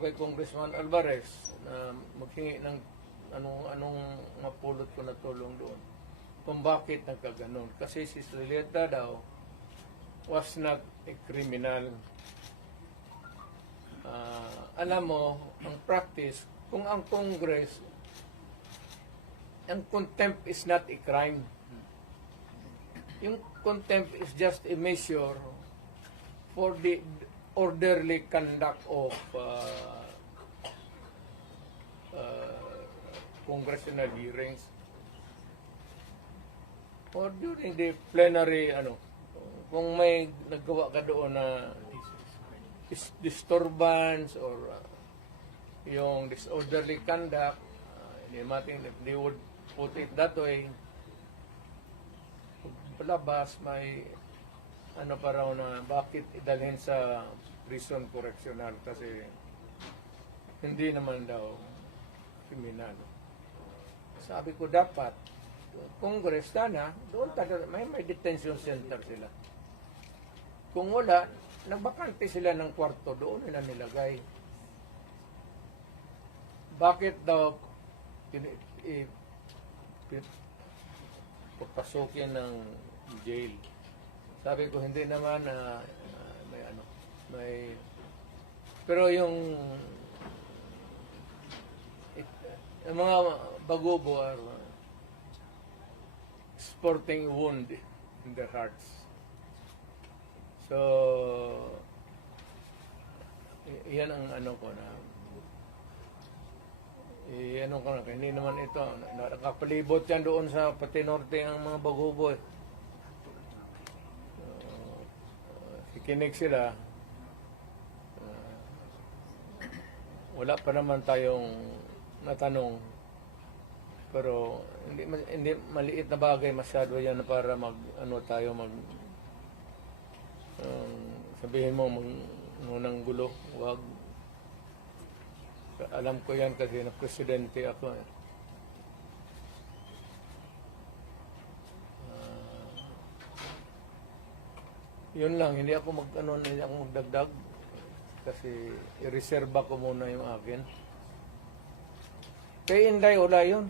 Kay Congressman Alvarez na maghingi ng anong mapulot ko na tulong doon. Kung bakit nagkaganon. Kasi si Julieta daw was not a criminal. Alam mo, ang practice, kung ang Congress, ang contempt is not a crime. Yung contempt is just a measure for the orderly conduct of congressional hearings or during the plenary kung may naggawa ka doon na disturbance or yung disorderly conduct, they would put it that way, palabas may pa raw na bakit idalhin sa prison correctional kasi hindi naman daw kriminal. Sabi ko dapat Congress sana doon may detention center sila. Kung wala, nagbakante sila ng kwarto doon nila nilagay. Bakit daw papasukin ng jail? Sabi ko hindi naman may pero yung mga bagubo are sporting wound in their hearts. So yan ang ko na hindi naman ito nakapalibot yan doon sa pati norte ang mga bagubo kikinig sila. Wala pa naman tayong natanong pero hindi maliit na bagay masyado yan para sabihin mo ngunang gulo. Wag, alam ko yan kasi na presidente ako yun lang, hindi ako magdagdag kasi i-reserva ko muna yung akin. Kay Inday, wala yun.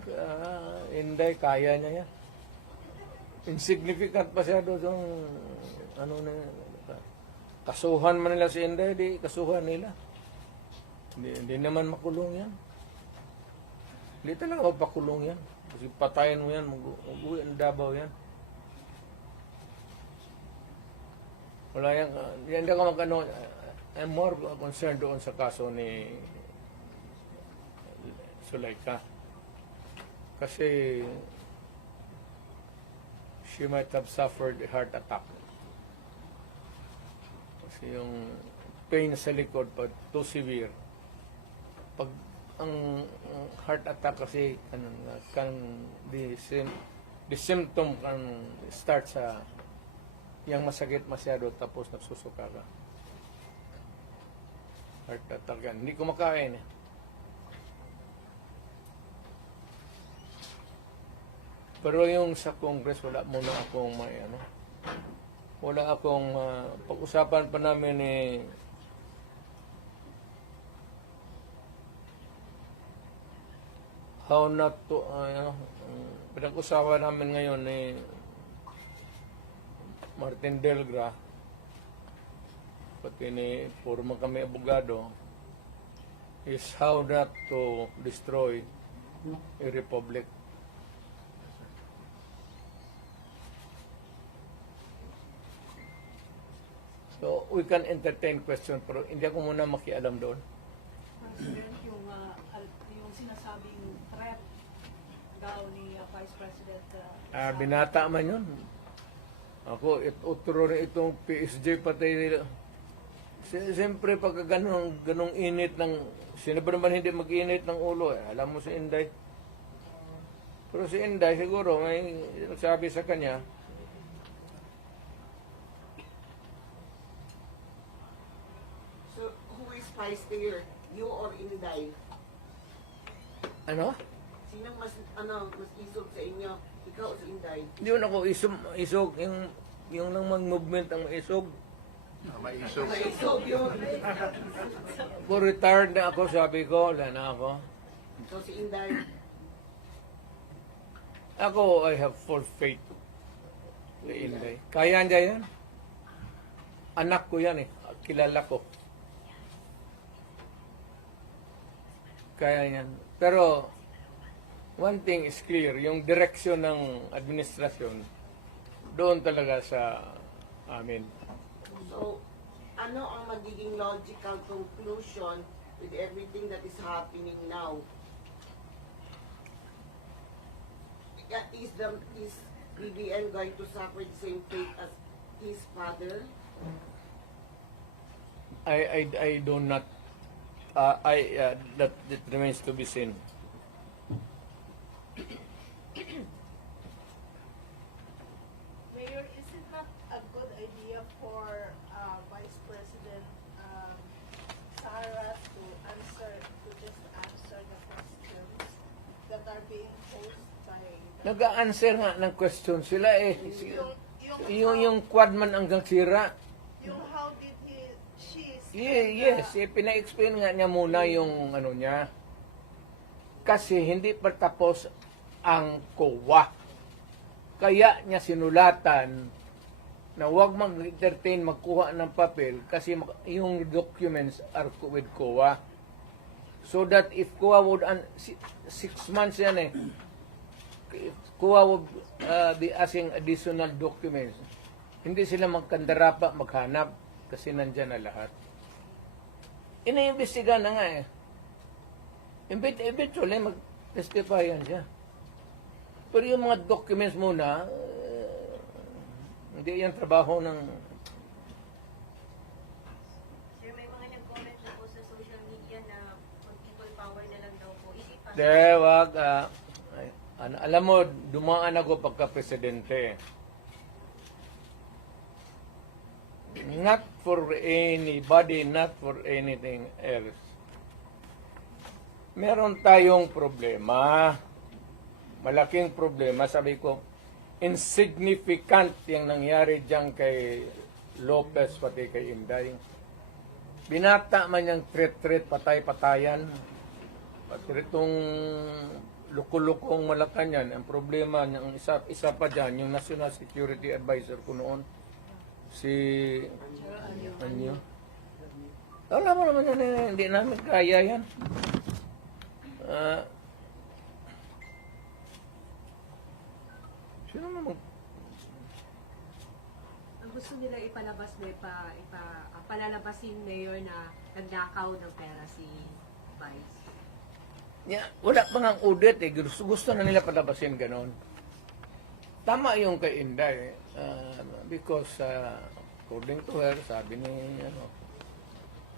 Inday, kaya niya yan. Insignificant pa siya doon. Kasuhan man nila si Inday, di kasuhan nila. Hindi naman makulong yan. Hindi talaga mapakulong yan. Kasi patayin mo yan, mag-uwi ang Davao yan. Wala yan. Hindi ako I'm more concerned doon sa kaso ni Zuleika. Kasi she might have suffered a heart attack. Kasi yung pain sa likod pa too severe. Pag ang heart attack kasi the symptom can start sa yang masakit masyado tapos nagsusuka ka. Heart attack yan. Hindi ko makain Pero yung sa Congress, wala muna akong wala akong pag-usapan pa namin how not to pinag-usapan namin ngayon Martin Delgra pati puro man kami abogado is how not to destroy a republic. So we can entertain question pero hindi ako muna makialam doon. President, yung sinasabing threat daw ni Vice President Binata man yun. Ako, uturo rin itong PSG pati nila. Siyempre, pagka ganong init ng, sino ba naman hindi mag-init ng ulo? Alam mo si Inday. Pero si Inday, siguro, may nagsabi sa kanya, so, who is spicier? You or Inday? ano? Sinong mas isog sa inyo? Ikaw o si Inday? Hindi mo na ako isog, yung lang mag-movement ang isog. Maisog. So yun. Kung retired na ako, sabi ko, wala na ako. So si Inday, Ako, I have full faith kay Inday. Kaya niya yan. Anak ko yan eh. Kilala ko. Kaya yan. Pero, one thing is clear, yung direksyon ng administrasyon, doon talaga sa amin. so ano ang magiging logical conclusion with everything that is happening now? Is BBM going to suffer the same fate as his father? I do not, that remains to be seen. Mayor, is it not a good idea for Vice President Sara to just answer the questions that are being posed by Nag-a-answer nga ng question sila eh. Yung quad man hanggang sira. yung how did she Yes, pina-explain nga niya muna yung ano niya. Kasi hindi pa tapos ang COA. Kaya niya sinulatan na huwag mag-entertain, magkuha ng papel kasi yung documents are with COA. So that if COA would, 6 months yan eh, if COA would be asking additional documents, hindi sila magkandarapa, maghanap kasi nandyan na lahat. Ina-investiga na nga eh. Eventually, mag-testify yan siya. Pero yung mga documents muna, hindi yan trabaho ng... Sir, may mga nag-comment na po sa social media na people power na lang daw po. Is it possible? Wag. Alam mo, dumaan ako pagka-presidente. Not for anybody, not for anything else. Meron tayong problema. Malaking problema. Sabi ko, insignificant yung nangyari dyan kay Lopez pati kay Inday. Binata man yung threat, patay-patayan. Pati itong lukulukong Malacanang, ang problema, yung isa pa dyan, yung National Security Advisor ko noon, si Anyo. Alam mo naman yan, hindi namin kaya yan. Sino naman? Ang gusto nila ipalabas na palalabasin mayor na nagnakaw ng pera si Vice. Wala pa nga audit eh. Gusto na nila palabasin ganon. Tama yung kay Inday. Because according to her, sabi ni,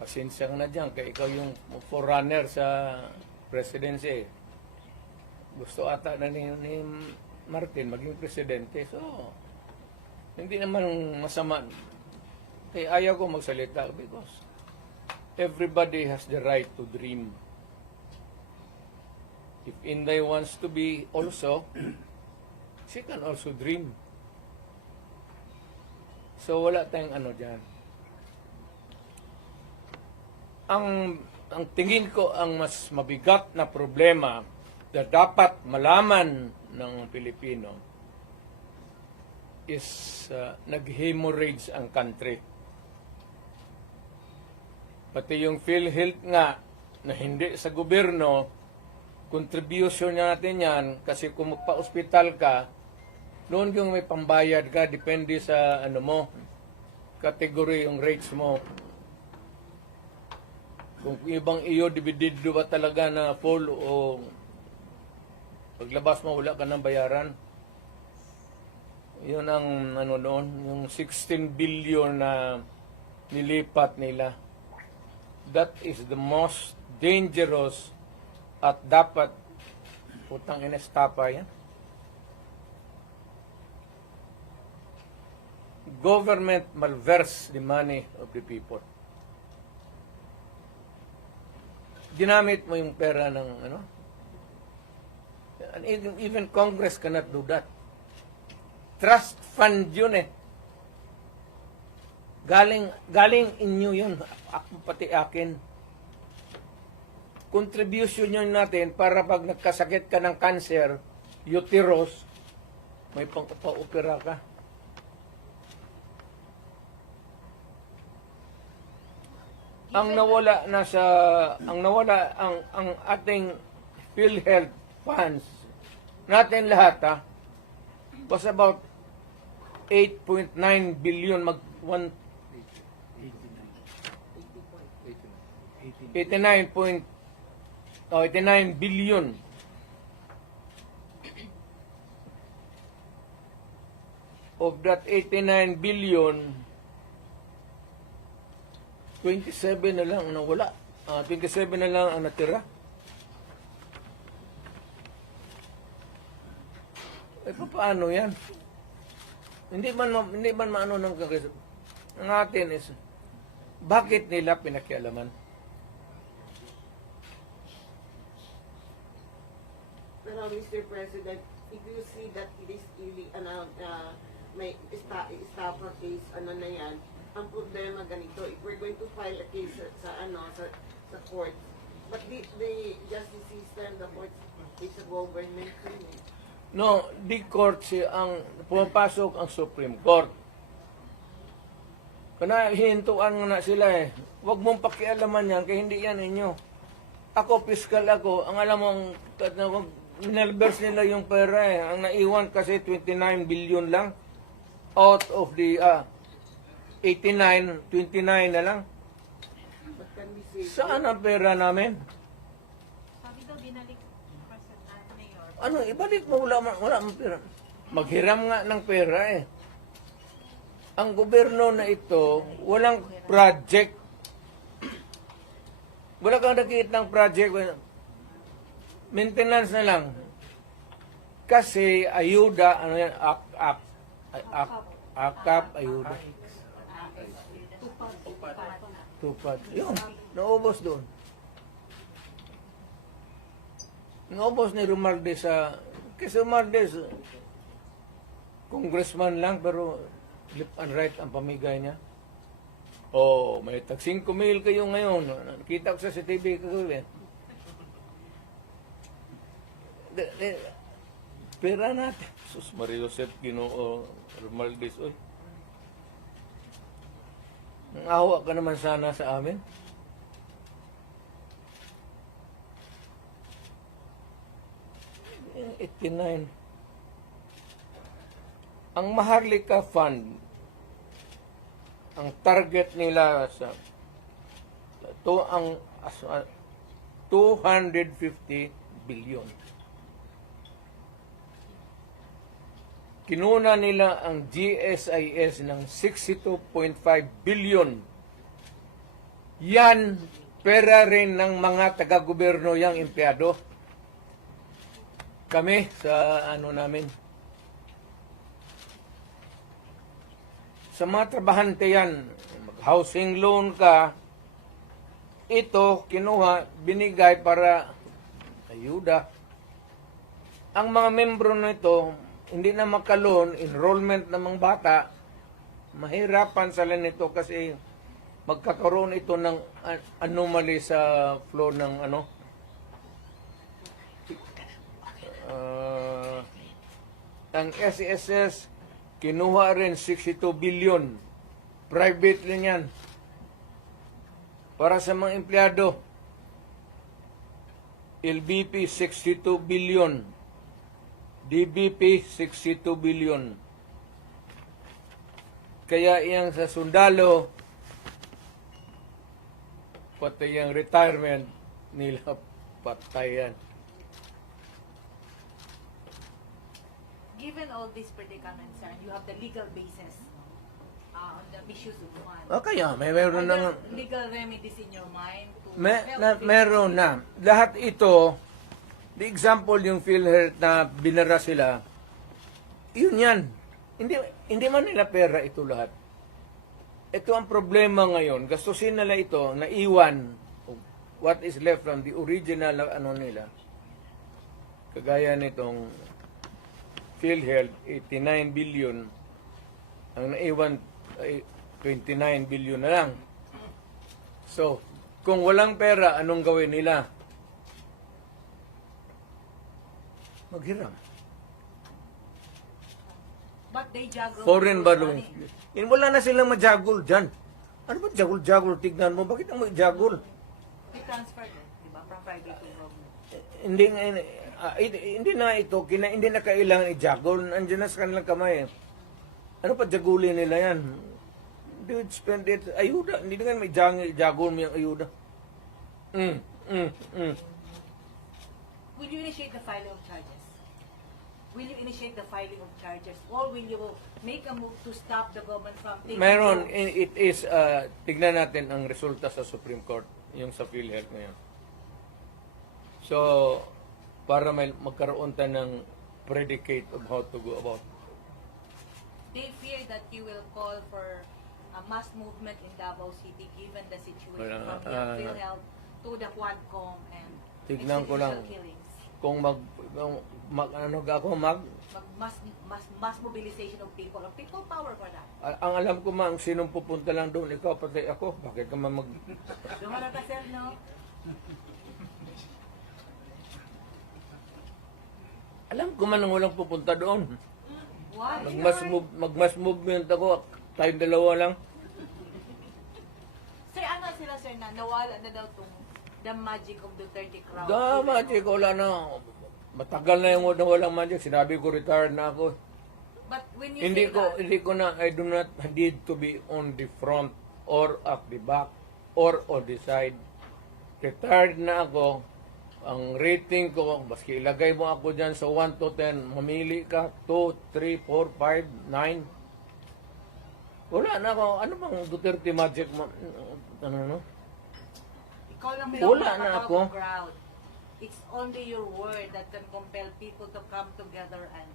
pasensya ka na dyan, kaya ikaw yung forerunner sa presidency. Gusto ata na ni Martin maging presidente. So, hindi naman masama. Kaya ayaw ko magsalita because everybody has the right to dream. If Inday wants to be also, she can also dream. So, wala tayong ano dyan. Ang tingin ko ang mas mabigat na problema na dapat malaman ng Pilipino is nag-hemorrhage ang country. Pati yung PhilHealth nga na hindi sa gobyerno, contribution natin yan kasi kung magpa-hospital ka, noon yung may pambayad ka, depende sa ano mo, category yung rates mo. Kung ibang iyo, dividido ba talaga na full o paglabas mo, wala ka ng bayaran. Yun ang ano noon, yung 16 billion na nilipat nila. That is the most dangerous at dapat putang inestapa yan. Government malverse the money of the people. Ginamit mo yung pera ng ano? And even Congress cannot do that. Trust fund yun eh. Galing inyo yun, ako pati akin. Contribution yun natin para pag nagkasakit ka ng cancer, uterus, may pang-opera ka. Ang nawala ang ating PhilHealth funds natin lahat was about 8.9 billion 89 billion. Of that 89 billion, 27 na lang ang nawala. 27 na lang ang natira. Paano yan? Hindi man maano ng Kongreso. Ang atin is, bakit nila pinakialaman? Pero Mr. President, if you see that it is really, may estafa case, na yan, ang problema ganito, if we're going to file a case sa court, but the justice system, the court is a government thing. No, di court ang pumapasok ang Supreme Court. Kana hihintuan na sila Huwag mong pakialaman yan, kaya hindi yan inyo. Ako, fiscal ako, ang alam mong, minalbers nila yung pera Ang naiwan kasi 29 billion lang. Out of the 89, 29 na lang. But can we say, Saan ang pera namin? Sabi daw, binalik pa sa Mayor. Ano, ibalik mo, wala mang pera. Maghiram nga ng pera Ang gobyerno na ito, walang project. Wala kang nakikita ng project. Maintenance na lang. Kasi ayuda, ano yan, akap, ayuda. Tupad. Yun, naubos doon. Naubos ni Romualdez kasi Romualdez, congressman lang, pero left and right ang pamigay niya. May tag 5,000 kayo ngayon. Nakita ko sa CCTV kagabi. Pera natin. Sus Maria Joseph Ginoo Romualdez. Awa ka naman sana sa amin. Yung 89. Ang Maharlika Fund, ang target nila ang 250 billion. Kinuna nila ang GSIS ng 62.5 billion. Yan, pera rin ng mga taga-gobyerno yang empleyado. Kami sa namin. Sa mga trabahante yan, housing loan ka, ito kinuha, binigay para ayuda. Ang mga membro nito, hindi na makaloon, enrollment ng mga bata, mahirapan sila nito kasi magkakaroon ito ng anomaly sa flow ng ang SSS, kinuha rin 62 billion. Private rin yan. Para sa mga empleyado, LBP 62 billion. DBP 62 billion. Kaya iyang sa sundalo, pati yung retirement nila patayan. Given all these predicaments, sir, you have the legal basis on the issues of one. Kaya meron na Are there legal remedies in your mind to meron na. Lahat ito, the example yung PhilHealth na binara sila, yun yan. Hindi man nila pera ito lahat. Ito ang problema ngayon. Gastusin nila ito, naiwan what is left from the original nila. Kagaya nitong PhilHealth, 89 billion. Ang naiwan ay 29 billion na lang. So, kung walang pera, anong gawin nila? Maghiram. But they juggle. Foreign people's balloon. money. Wala na silang majagul dyan. Ano ba jagul-jagul? Tignan mo, bakit ang majagul? They transferred it, di ba? From private to government. Hindi na ito, hindi na kailangan i-jagul. Andiyan na sa kanilang kamay. Ano pa jagulin nila yan? They would spend it, ayuda. Hindi na may jagul mo yung ayuda. Will you initiate the filing of charges? Will you initiate the filing of charges? Or will you make a move to stop the government from taking Meron, loans? it is, tignan natin ang resulta sa Supreme Court, yung sa PhilHealth ngayon. So, para magkaroon tayo ng predicate of how to go about. They fear that you will call for a mass movement in Davao City given the situation Wala, from the PhilHealth to the Quadcom and Tignan ko lang. extrajudicial killings. Kung Mass mobilization of people power for that. ang alam ko ang sinong pupunta lang doon, ikaw pati ako, bakit ka man Dumara ka, sir, no? alam ko man ang walang pupunta doon. Why? Magmass movement ako, tayong dalawa lang. Sir, ano sila, sir, na nawala na daw tong the magic of the 30 crowd? Magic, wala na. Matagal na yung walang magic. Sinabi ko, retired na ako. But when you Hindi say that, I do not need to be on the front or at the back or on the side. Retired na ako. Ang rating ko, baski ilagay mo ako dyan sa 1 to 10, mamili ka, 2, 3, 4, 5, 9. Wala na ako. Ano bang Duterte magic mo? Ano? ikaw lang Wala na makakatawag ako. ng crowd. It's only your word that can compel people to come together and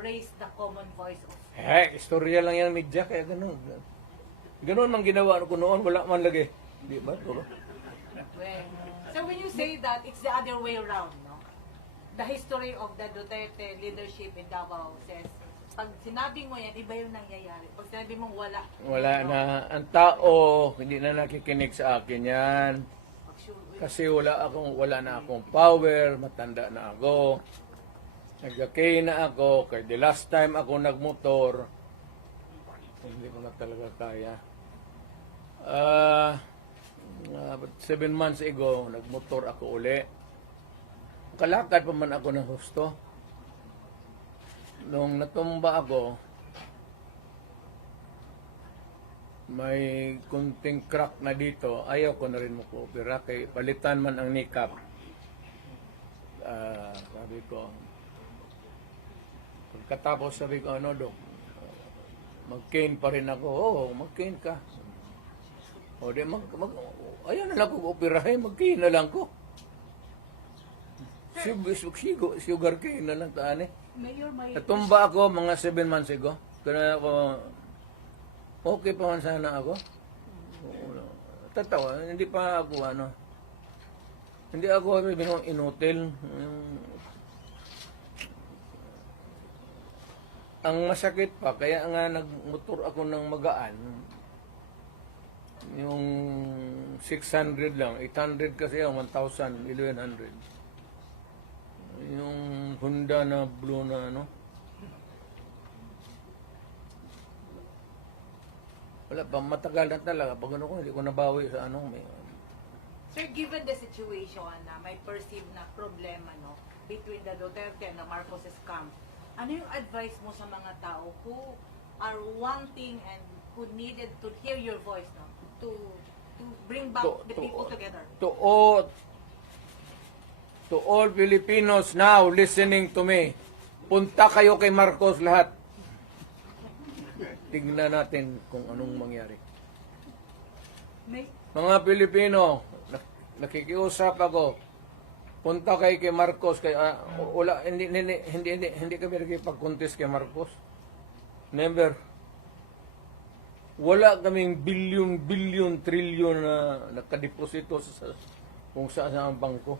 raise the common voice of Istorya lang yan, media, kaya ganun. Ganun ang ginawa ko noon, wala man lagi. Di ba? well. So when you say that, it's the other way around, no? The history of the Duterte leadership in Davao says, pag sinabi mo yan, iba yung nangyayari. Pag sinabi mong wala, Wala na. Ang tao, hindi na nakikinig sa akin yan. Kasi wala na akong power, matanda na ako. Nagkakay na ako, kaya the last time ako nagmotor, hindi ko na talaga kaya. 7 months ago, nagmotor ako uli. Kalakad pa man ako ng husto. Nung natumba ako, may kunting crack na dito. Ayaw ko na rin mag-opera. Kaya palitan man ang nikap. Sabi ko, pagkatapos sabi ko, ano, Dok, mag-cane pa rin ako. Oo, mag-cane ka. O di, ayaw na lang ko operahin, mag-cane na lang ko. Sugar cane na lang taan eh. Mayor, may Natumba ako mga 7 months ago. Kaya ako, okay pa man sana ako. Tatawa, hindi pa ako hindi ako binong inutil. Ang masakit pa, kaya nga nagmotor ako ng magaan. Yung 600 lang, 800 kasi ang 1,000, 1,100. Yung Honda na blue na wala pa, matagal na talaga. Pag ko, hindi ko nabawi sa Sir, given the situation na may perceived na problema between the Duterte and the Marcoses camp, ano yung advice mo sa mga tao who are wanting and who needed to hear your voice to bring back the people together? To all Filipinos now listening to me, punta kayo kay Marcos lahat. Tingnan natin kung anong mangyari. Mga Pilipino, nakikiusap ako. Punta kay Marcos wala hindi kami nakipag-contest kay Marcos. Never. Wala kaming billion, trillion na nakadeposito sa kung saan ang bangko.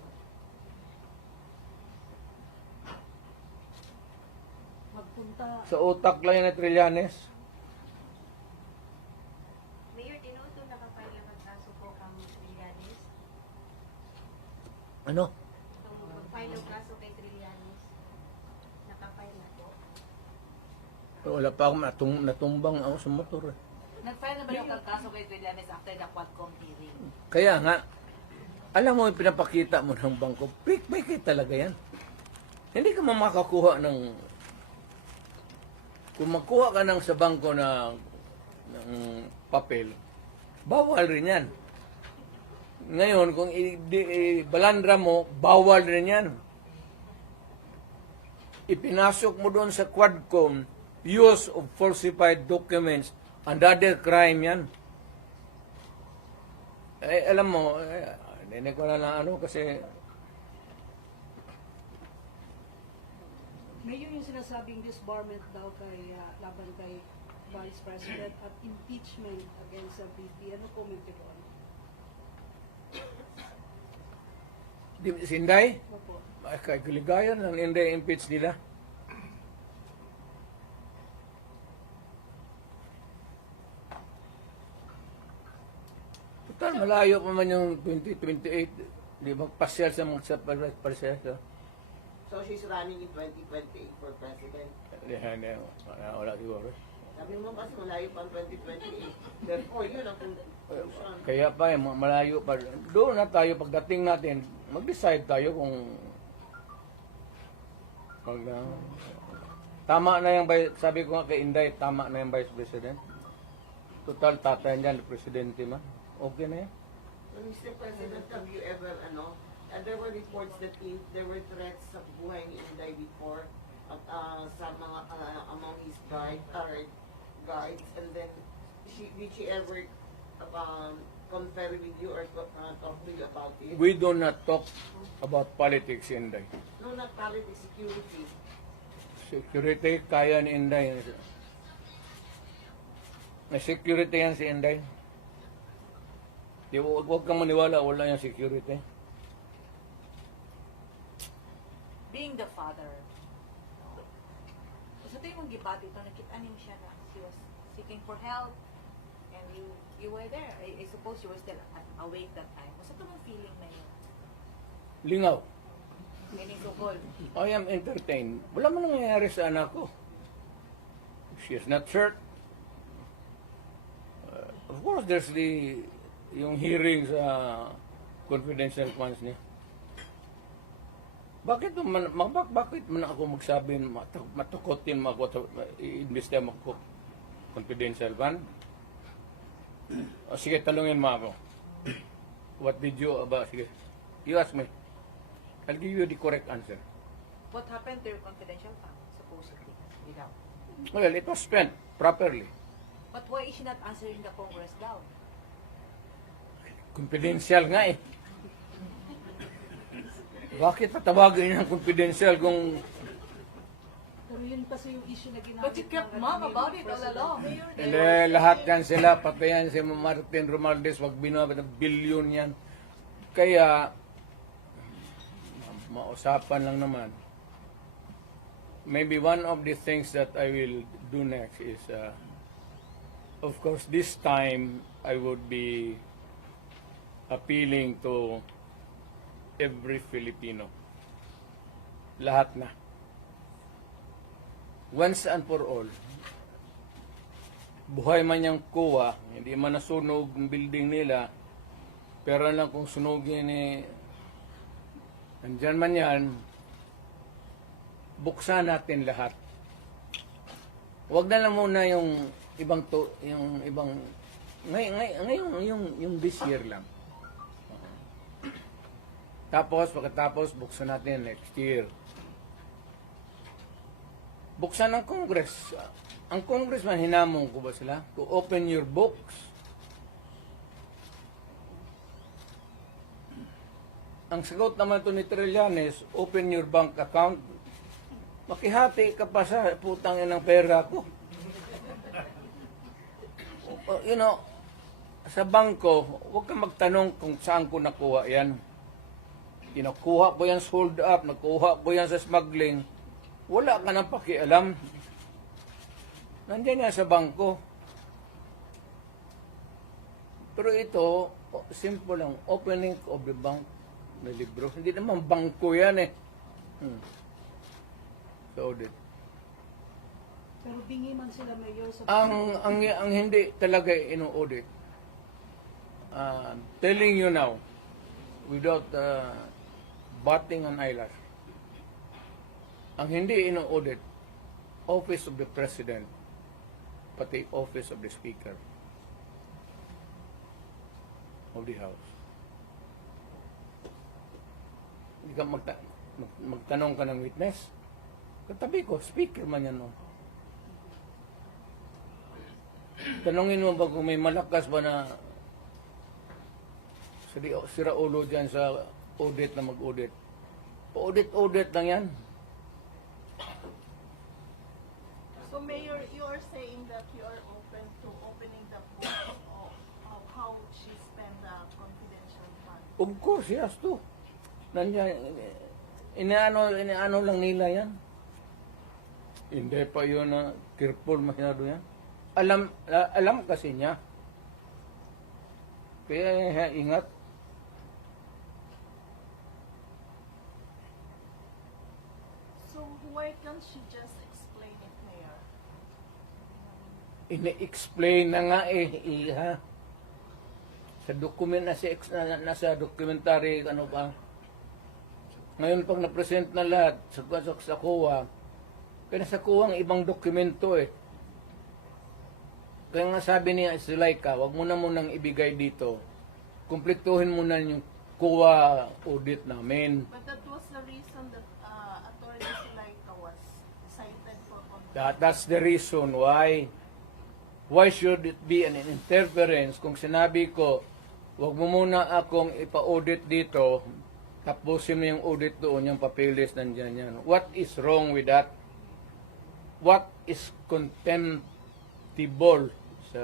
Magpunta. Sa utak lang yan na trilyanes. Ano? Itong file ng kaso kay Trillanes. Nakafile na po. Wala pa akong natumbang ako sa motor. Eh. Nag-file na ba yung kaso kay Trillanes after the Quadcom hearing? Kaya nga, alam mo, yung pinapakita mo ng bangko, fake talaga yan. Hindi ka makakuha ng... Kung magkuha ka ng sa bangko ng papel, bawal rin yan. Ngayon, kung balandra mo, bawal rin yan. Ipinasok mo doon sa Quadcom, use of falsified documents, another crime yan. Eh, alam mo, hindi ko na ano kasi Mayor, yung sinasabing disbarment daw kay laban kay Vice President at impeachment against sa VP. Ano comment niyo doon? si Inday, Opo. ay kay kaligayan ng Inday impeach nila. Total, malayo pa man yung 2028. Di ba pasyal sa mga pasyal sa... So she's running in 2028 for president. Hindi, wala siguro. Sabi mo kasi malayo pa ang 2028. Therefore, yun ang conclusion. Kaya pa, malayo pa. Doon na tayo, pagdating natin, mag-decide tayo kung tama na yung, sabi ko nga kay Inday, tama na yung Vice President. Total, tatay niyan, Presidente man. Okay na yan. So, Mr. President, have you ever, there were reports that there were threats sa buhay ni Inday before at sa mga, among his guards, and then, did she ever confer with you or talk to you about it? We do not talk about politics, Inday. No, not politics, security. Security, kaya ni Inday. May security yan si Inday. Huwag kang maniwala, wala yung security. Being the father, sa tingin mong gibati ito, nakita niyo siya na she was seeking for help and you were there. I suppose you were still awake that time. Masa ito mong feeling na yun? Lingaw. Meaning sukol. I am entertained. Wala man nangyayari sa anak ko. She is not hurt. Of course, there's yung hearing sa confidential funds niya. Bakit man ako magsabi, matukotin mo ako, i-investa mo ako confidential fund? O sige, talungin mo ako. What did you, sige, you ask me. I'll give you the correct answer. What happened to your confidential fund, supposedly? Without. Well, it was spent properly. But why is she not answering the Congress daw? Confidential nga eh. Bakit patawagin ng confidential kung... Pero yun kasi yung issue na ginamit. But you kept mum about it all along. Hindi, lahat yan sila, pati yan si Martin Romualdez, wag binabit ng bilyon yan. Kaya, mausapan lang naman. Maybe one of the things that I will do next is, of course, this time I would be appealing to every Filipino. Lahat na. Once and for all. Buhay man yung kuwa, hindi man nasunog ang building nila, pero lang kung sunugin andyan man yan, buksan natin lahat. Huwag na lang muna yung ngayon yung this year lang. Tapos, pagkatapos, buksan natin next year. Buksan ng Congress. Ang Congressman, hinamon ko ba sila? To open your books. Ang sagot naman ito ni Trillanes, open your bank account. Makihati ka pa sa putang ng pera ko. You know, sa bangko, huwag kang magtanong kung saan ko nakuha yan. Kinukuha ko yan sold up, nakuha ko yan sa smuggling. Wala ka nang pakialam. Nandiyan yan sa bangko. Pero ito, simple lang, opening of the bank na libro. Hindi naman bangko yan eh. Sa audit. Pero bingi man sila mayor sa Ang hindi talaga ino-audit, telling you now, without batting an eyelash, ang hindi ino-audit, Office of the President, pati Office of the Speaker of the House. Hindi ka magtanong ka ng witness. Katabi ko, speaker man yan. No? Tanongin mo ba kung may malakas ba na sira ulo dyan sa audit na mag-audit? Audit lang yan. So Mayor, you are saying that you are open to opening the book of how she spent the confidential fund. Of course, yes to. Nandiyan, inaano lang nila yan. Hindi pa yun na careful masyado yan. Alam kasi niya. Kaya ingat. So why can't she just explain it, Mayor? Ine-explain na nga iha. Sa document nasa documentary, ano pa. Ngayon pag na-present na lahat sa COA, kaya sa COA ang ibang dokumento eh. Kaya nga sabi niya si Laika, wag mo na munang ibigay dito. Kumpletuhin mo na yung COA audit namin. But that was the reason that Attorney Sulaika was cited for confidential. That's the reason why. Why should it be an interference kung sinabi ko, wag mo muna akong ipa-audit dito, tapusin mo yung audit doon, yung papeles nandiyan yan. What is wrong with that? What is contemptible sa...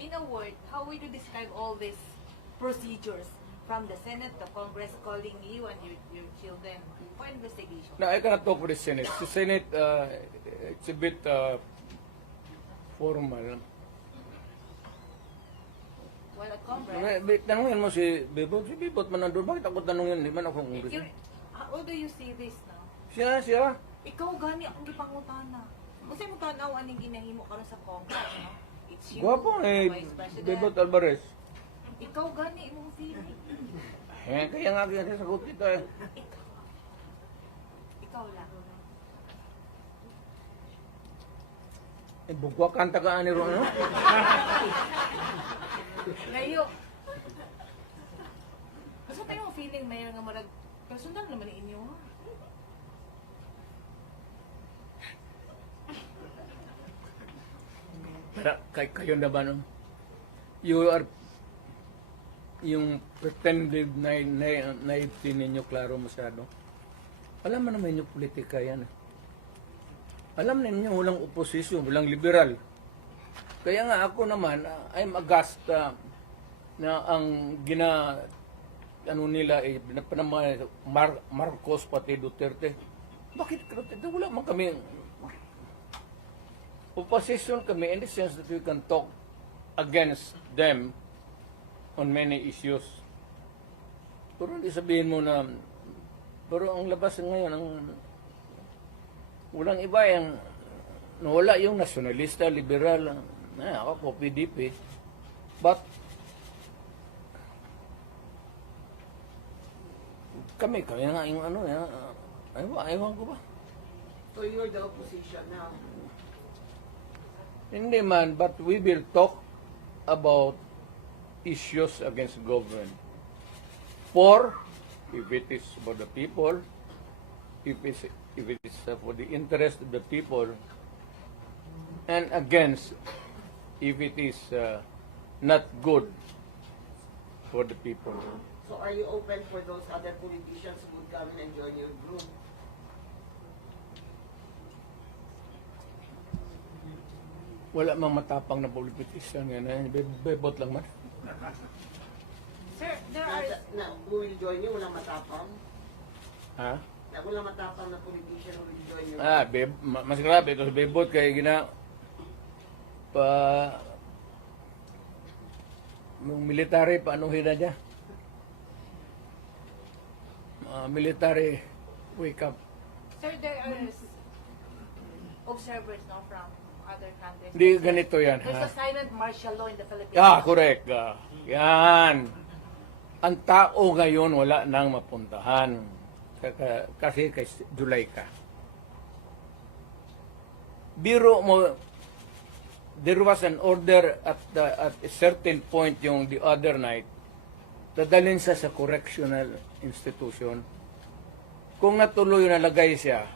In a word, how would you describe all these procedures from the Senate, the Congress calling you and your children for investigation? No, I cannot talk for the Senate. The Senate, it's a bit formal. Well, at Congress, Tanungin mo si Bebot. Si Bebot man nandun. Bakit ako tanungin? Hindi man ako congressman. how do you see this now? Siya. Ikaw gani akong gipangutana. Kasi mo tanaw aning ginahimo karon sa Congress, no? It's you, Gwapo the eh, Vice President. Bebot Alvarez. Ikaw gani imong feeling. Kaya nga kaya sagot kita eh. Ikaw lang. Bugwa kanta ka ani ron, no? Ngayon. Asa tayo ang feeling mayor nga marag personal naman ni inyo, ha? Pero kayo na ba, no? You are yung pretended naivety ninyo klaro masyado. Alam mo naman yung politika yan. Alam ninyo walang oposisyon, walang liberal. Kaya nga ako naman, I'm aghast na ang nila Marcos pati Duterte. Bakit Duterte? Wala man kami opposition kami in the sense that we can talk against them on many issues. Pero hindi sabihin mo na, pero ang labas ngayon, walang iba yung, wala yung nasyonalista, liberal, ako po PDP. But, kami nga yung ewan ko ba? So you're the opposition now. Hindi man, but we will talk about issues against government. For, if it is for the people, if it is for the interest of the people, and against, if it is not good for the people. So are you open for those other politicians who would come and join your group? Wala mang matapang na politician nga bebot lang man. Sir, there are Who will join you? Walang matapang? Ha? Walang matapang na politician who will join your group? Mas grabe ito si bebot kay Yung military, paano hina niya? Military, wake up. Sir, there are observers no, from other countries. Hindi ganito yan, There's ha? a silent martial law in the Philippines. Correct. Yan. Ang tao ngayon wala nang mapuntahan. Kasi kay July ka. Biro mo, there was an order at a certain point yung the other night, dadalhin siya sa correctional institution. Kung natuloy nalagay siya,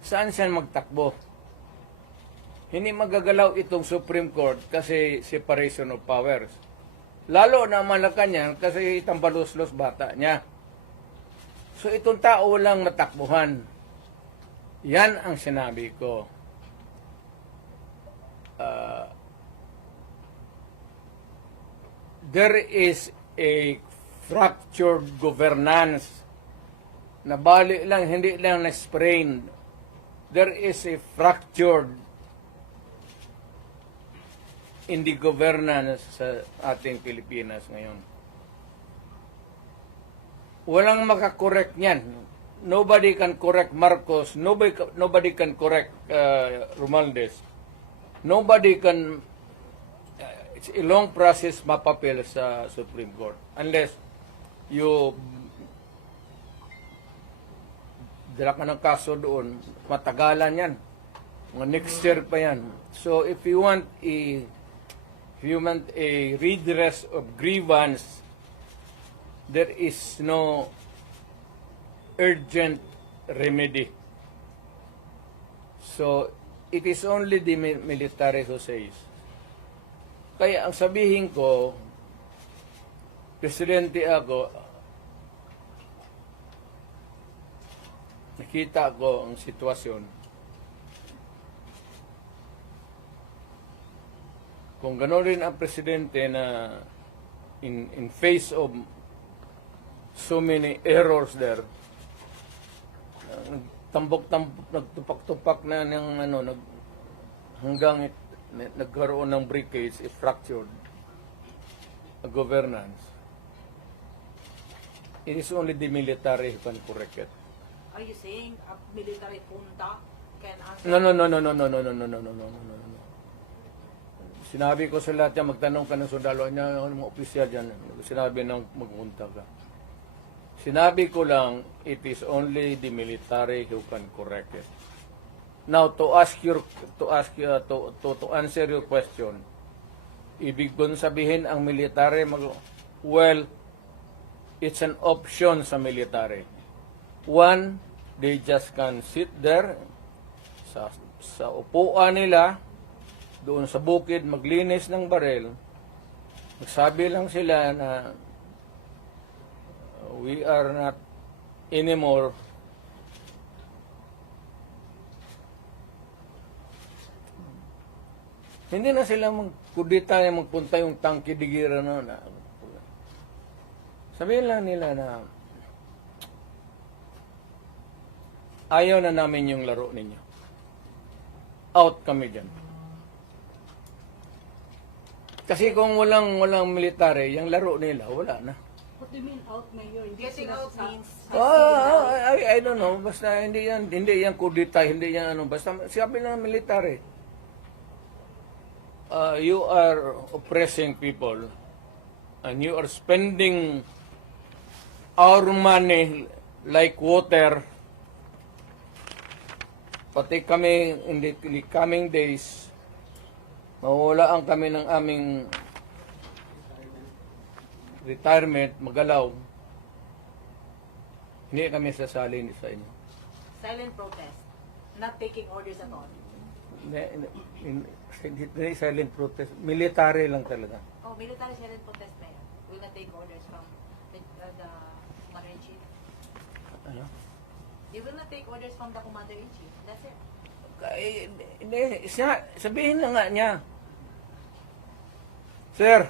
saan siya magtakbo? Hindi magagalaw itong Supreme Court kasi separation of powers. Lalo na Malacanang kasi tambalos-los bata niya. So itong tao lang matakbuhan. Yan ang sinabi ko. There is a fractured governance na bali lang, hindi lang na-sprain. There is a fractured in the governance sa ating Pilipinas ngayon. Walang makakorek niyan. Nobody can correct Marcos. Nobody can correct Romualdez. Nobody can... it's a long process mapapil sa Supreme Court. Unless you dala ka ng kaso doon, matagalan yan. Mga next year pa yan. So if you want a redress of grievance, there is no urgent remedy. So it is only the military who says. Kaya ang sabihin ko, presidente ako, nakita ko ang sitwasyon. Kung gano'n rin ang presidente na in face of so many errors there, nagtupak-tupak na ng hanggang nagkaroon ng breakage, it fractured a governance. It is only the military who can correct it. Are you saying a military junta can answer? No. Sinabi ko sa lahat yan, magtanong ka ng sundalo niya, mga opisyal dyan, sinabi nang magpunta ka. Sinabi ko lang, it is only the military who can correct it. Now, to answer your question, ibig kong sabihin ang military, well, it's an option sa military. One, they just can sit there sa upuan nila, doon sa bukid, maglinis ng barel. Magsabi lang sila na we are not anymore hindi na sila magkudita na magpunta yung tangki digira na. Sabihin lang nila na ayaw na namin yung laro ninyo. Out kami dyan. Kasi kung walang military, yung laro nila, wala na. What do you mean out, Mayor? Hindi Getting sila out sa- means I don't know. Basta hindi yan kudita, hindi yan ano. Basta sabi ng military, you are oppressing people and you are spending our money like water. Pati kami in the coming days, mawawalaan kami ng aming retirement, magalaw. Hindi kami sasali sa inyo. silent protest, not taking orders at all. Hindi silent protest. Military lang talaga. Oh, military silent protest, Mayor. Will not take orders from the Commander-in-Chief. Ano? They will not take orders from the Commander-in-Chief. That's it. Hindi, sabihin na nga niya. Sir,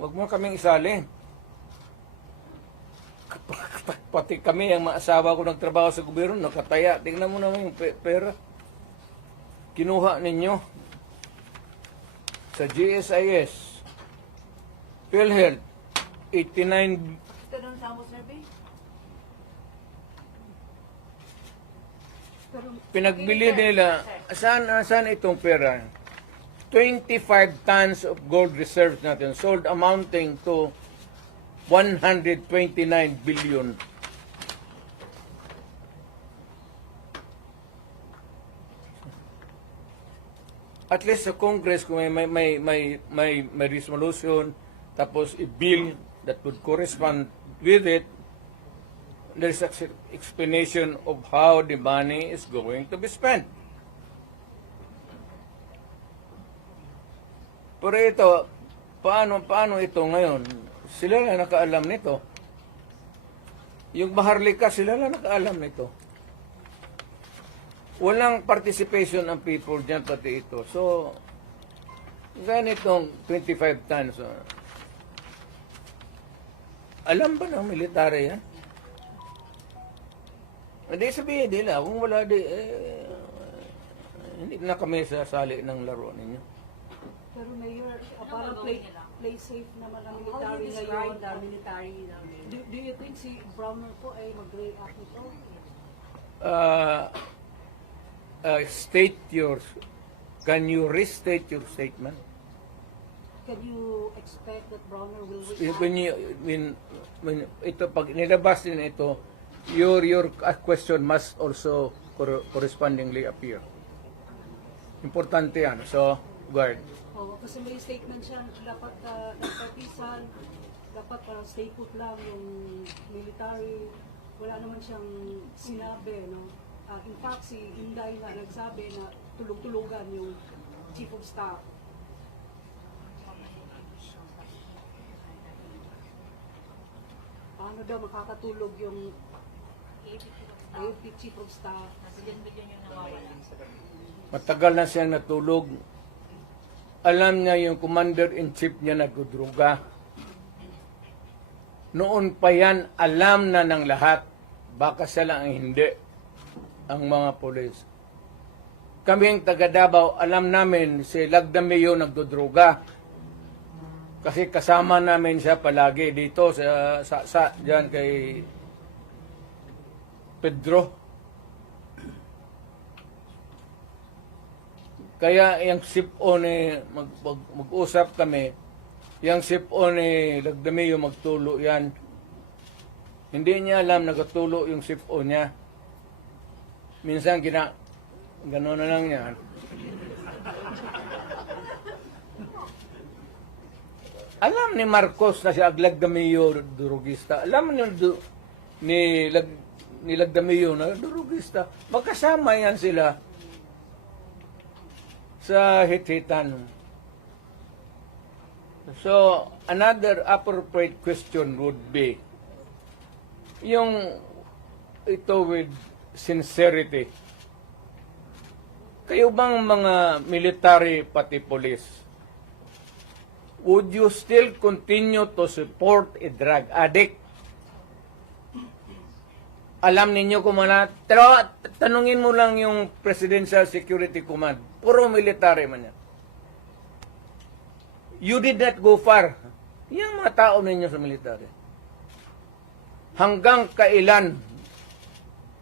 wag mo kaming isali. Pati kami, ang mga asawa ko nagtrabaho sa gobyerno, nakataya. Tingnan mo naman yung pera. Kinuha ninyo. sa GSIS, PhilHealth, 89, Ito doon sa Amo Survey? pinagbili nila, saan itong pera? 25 tons of gold reserves natin sold amounting to 129 billion. At least sa Congress, kung may resolution, tapos i-bill that would correspond with it, there's an explanation of how the money is going to be spent. Pero ito, paano ito ngayon? Sila lang nakaalam nito. Yung Maharlika, sila lang nakaalam nito. Walang participation ng people dyan, pati ito. So, ganitong 25 tons. Alam ba ng military yan? Hindi sabihin nila, kung wala hindi na kami sasali ng laro ninyo. Pero Mayor, parang gagawin play safe naman ang How do military you ngayon. describe the military namin? Do you think si Browner po ay mag-react nito? Can you restate your statement? Can you expect that Browner will react? When ito, pag nilabas din ito, your question must also correspondingly appear. Importante yan. So, guard. Oo, kasi may statement siya, dapat nagpatisan, dapat stay put lang yung military. Wala naman siyang sinabi, no? In fact, si Inday nga nagsabi na tulog-tulogan yung chief of staff. Paano daw makakatulog yung AFP chief of staff? Nasa dyan yung nawawala. Matagal na siyang natulog. Alam niya yung commander-in-chief niya nagdudruga. Noon pa yan, alam na ng lahat. Baka siya lang ang hindi. Ang mga polis. Kaming taga Davao, alam namin si Lagdameo nagdudruga. Kasi kasama namin siya palagi dito sa diyan kay Pedro. Kaya yung sip-o ni mag-usap kami, yung sip-o ni Lagdameo magtulo yan. Hindi niya alam nagtulo yung sip-o niya. Minsan gano'n na lang yan. Alam ni Marcos na si Lagdameo durugista. Alam ni Lagdameo na durugista. Magkasama yan sila sa hit-hitan. So, another appropriate question would be, yung ito with sincerity. Kayo bang mga military pati police, would you still continue to support a drug addict? Alam ninyo kung pero tanungin mo lang yung Presidential Security Command. Puro military man yan. You did not go far. Yung mga tao ninyo sa military. Hanggang kailan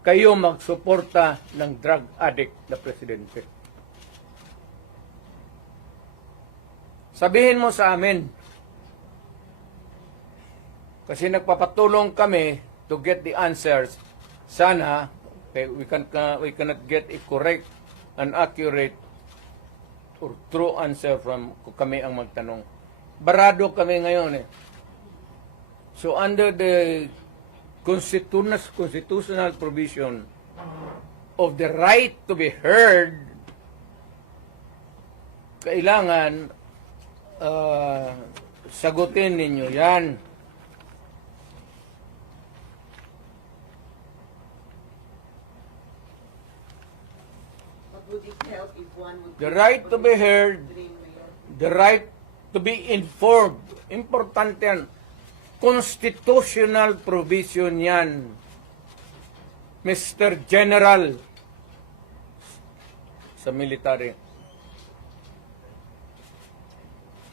kayo magsuporta ng drug addict na presidente? Sabihin mo sa amin. Kasi nagpapatulong kami to get the answers. Sana we cannot get a correct and accurate or true answer from kami ang magtanong. Barado kami ngayon eh. So under the constitutional provision of the right to be heard, kailangan sagutin ninyo yan. But would it help if one would... The right to be heard, the right to be informed. Importante yan. Constitutional provision yan. Mr. General sa military.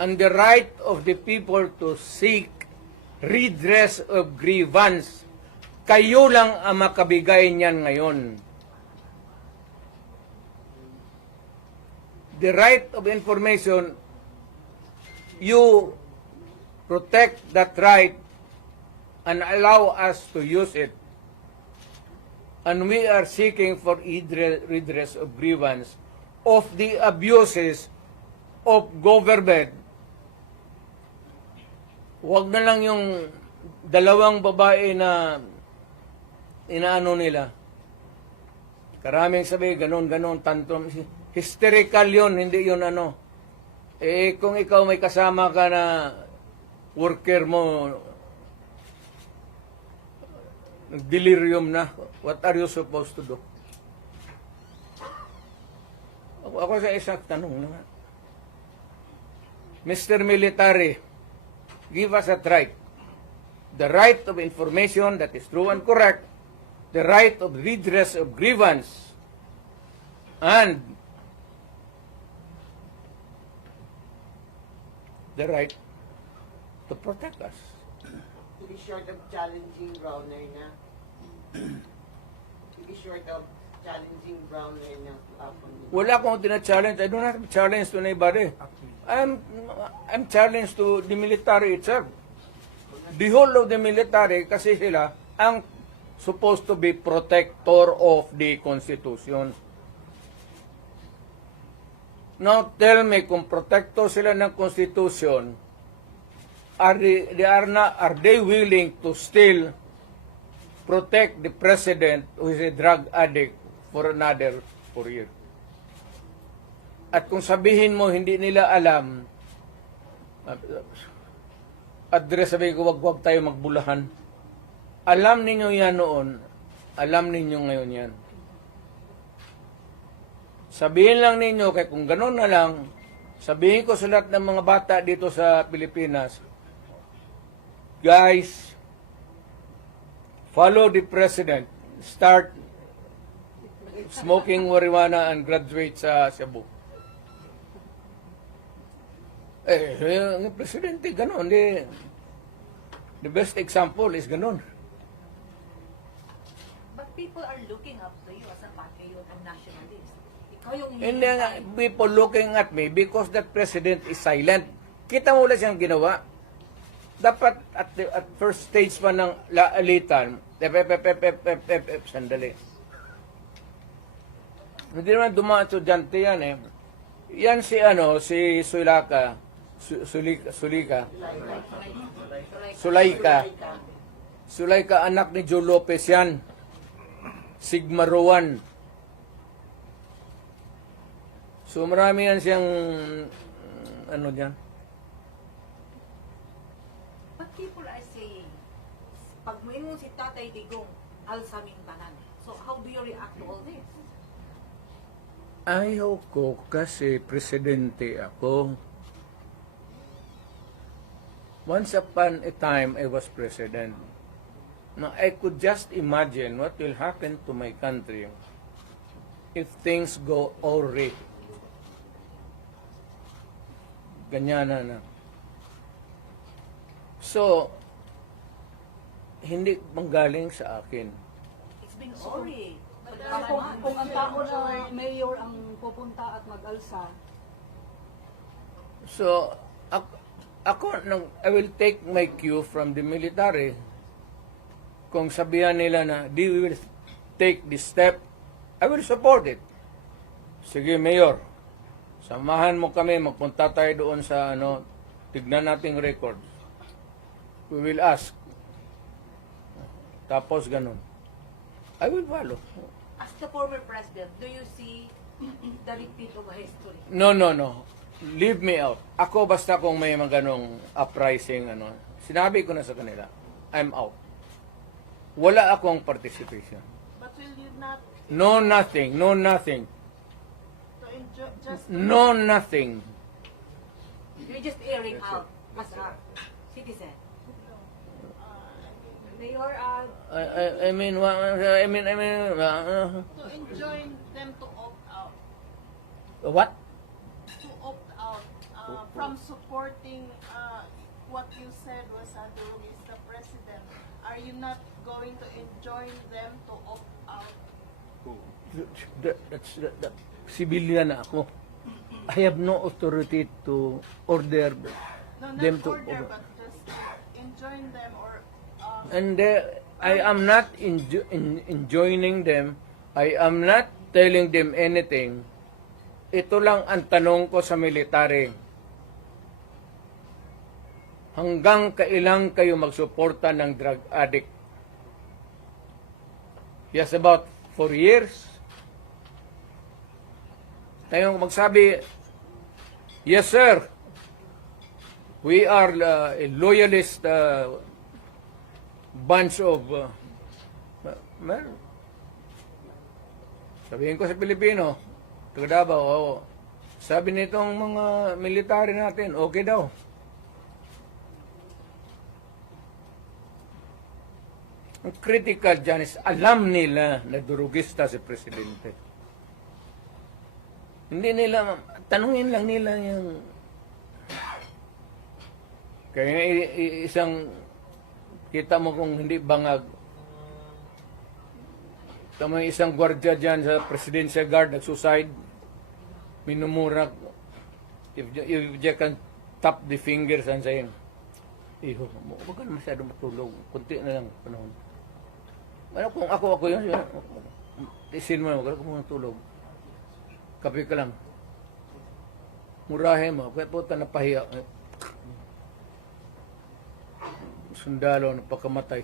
and the right of the people to seek redress of grievance. Kayo lang ang makabigay niyan ngayon. The right of information, you protect that right and allow us to use it. And we are seeking for redress of grievance of the abuses of government. Huwag na lang yung dalawang babae na inaano nila. Karaming sabi, ganon, tantrum. Hysterical yun, hindi yun ano. Eh, kung ikaw may kasama ka na worker mo, delirium na, what are you supposed to do? Ako sa isang tanong na. Mr. Military, give us that right. The right of information that is true and correct, the right of redress of grievance, and the right to protect us. To be short of challenging Browner na. To be short of challenging Browner na. Wala akong tina-challenge. I don't have to challenge to anybody. I'm challenged to the military itself. The whole of the military, kasi sila ang supposed to be protector of the Constitution. Now tell me, kung protector sila ng Constitution, are they willing to still protect the president who is a drug addict for another 4 years? At kung sabihin mo hindi nila alam, address sabihin ko, wag tayo magbulahan. Alam ninyo yan noon, alam ninyo ngayon yan. Sabihin lang ninyo, kaya kung gano'n na lang, sabihin ko sa lahat ng mga bata dito sa Pilipinas, guys, follow the president, start smoking marijuana and graduate sa Cebu. Yung presidente, gano'n. The best example is gano'n. But people are looking up to you as a patriot and nationalist. Ikaw yung Hindi nga, people looking at me because that president is silent. Kita mo wala siyang ginawa. Dapat at first stage pa ng laalitan, sandali. Hindi naman dumaan estudyante yan eh. Yan si Sulaika, anak ni Joe Lopez yan. Sigma Rowan. So marami yan siyang diyan. But people are saying, pag mo si Tatay Digong, alsaming tanan. So how do you react to all this? Ayaw ko kasi presidente ako. Once upon a time, I was president. Now, I could just imagine what will happen to my country if things go awry. Ganyan na. So, hindi manggaling sa akin. It's been sorry. Kung ang tao na mayor ang pupunta at mag-alsa, So, I will take my cue from the military. Kung sabihan nila na, we will take this step, I will support it. Sige, Mayor, samahan mo kami, magpunta tayo doon sa, tignan nating records. We will ask. Tapos ganun. I will follow. As the former president, do you see the repeat of history? No. Leave me out. Ako basta kung may mga ganong uprising, sinabi ko na sa kanila, I'm out. Wala akong participation. But will you not No nothing. to enjoy just No nothing. You're just airing out as a citizen. Mayor, I mean, to enjoin them to opt out? what? To opt out from supporting what you said was Durug is the president, are you not going to enjoin them to opt out? Civilian na ako. I have no authority to order No, not them to order, but just enjoin them or and I am not enjoining them. I am not telling them anything. Ito lang ang tanong ko sa military. Hanggang kailan kayo magsuporta ng drug addict? Yes, about 4 years. Tayong magsabi, yes sir, we are a loyalist bunch of sabihin ko sa Pilipino, taga Davao, oo. Sabi nitong mga military natin, okay daw. Ang critical dyan is alam nila na durugista si Presidente. Hindi nila, tanungin lang nila yung kaya isang kita mo kung hindi bangag. Tama isang gwardiya dyan sa Presidential Guard nag-suicide. Minumura. If you can tap the fingers and saying, iho, huwag ka na masyado matulog. Kunti na lang panahon. Ano kung ako yun, isin mo, huwag ka muna tulog. Kape ka lang. Murahin mo. Kaya po napahiya. Sundalo na pagkamatay.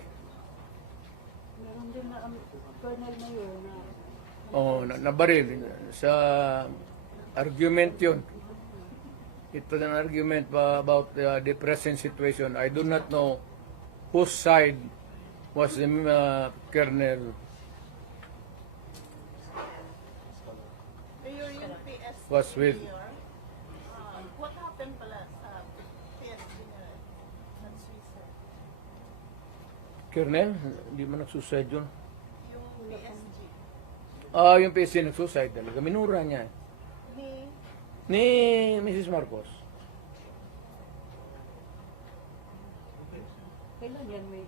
Meron din na Colonel Mayor na Nabaril. Sa argument yun. Ito an argument about the present situation. I do not know whose side was the Colonel Mayor yung PSG was with. Mayor, what happened pala sa PSG na nag-suicide? Colonel, hindi man nagsuicide yun. Yung PSG Yung PSG nagsuicide talaga. Minura niya. Ni Mrs. Marcos. kailan yan Mayor?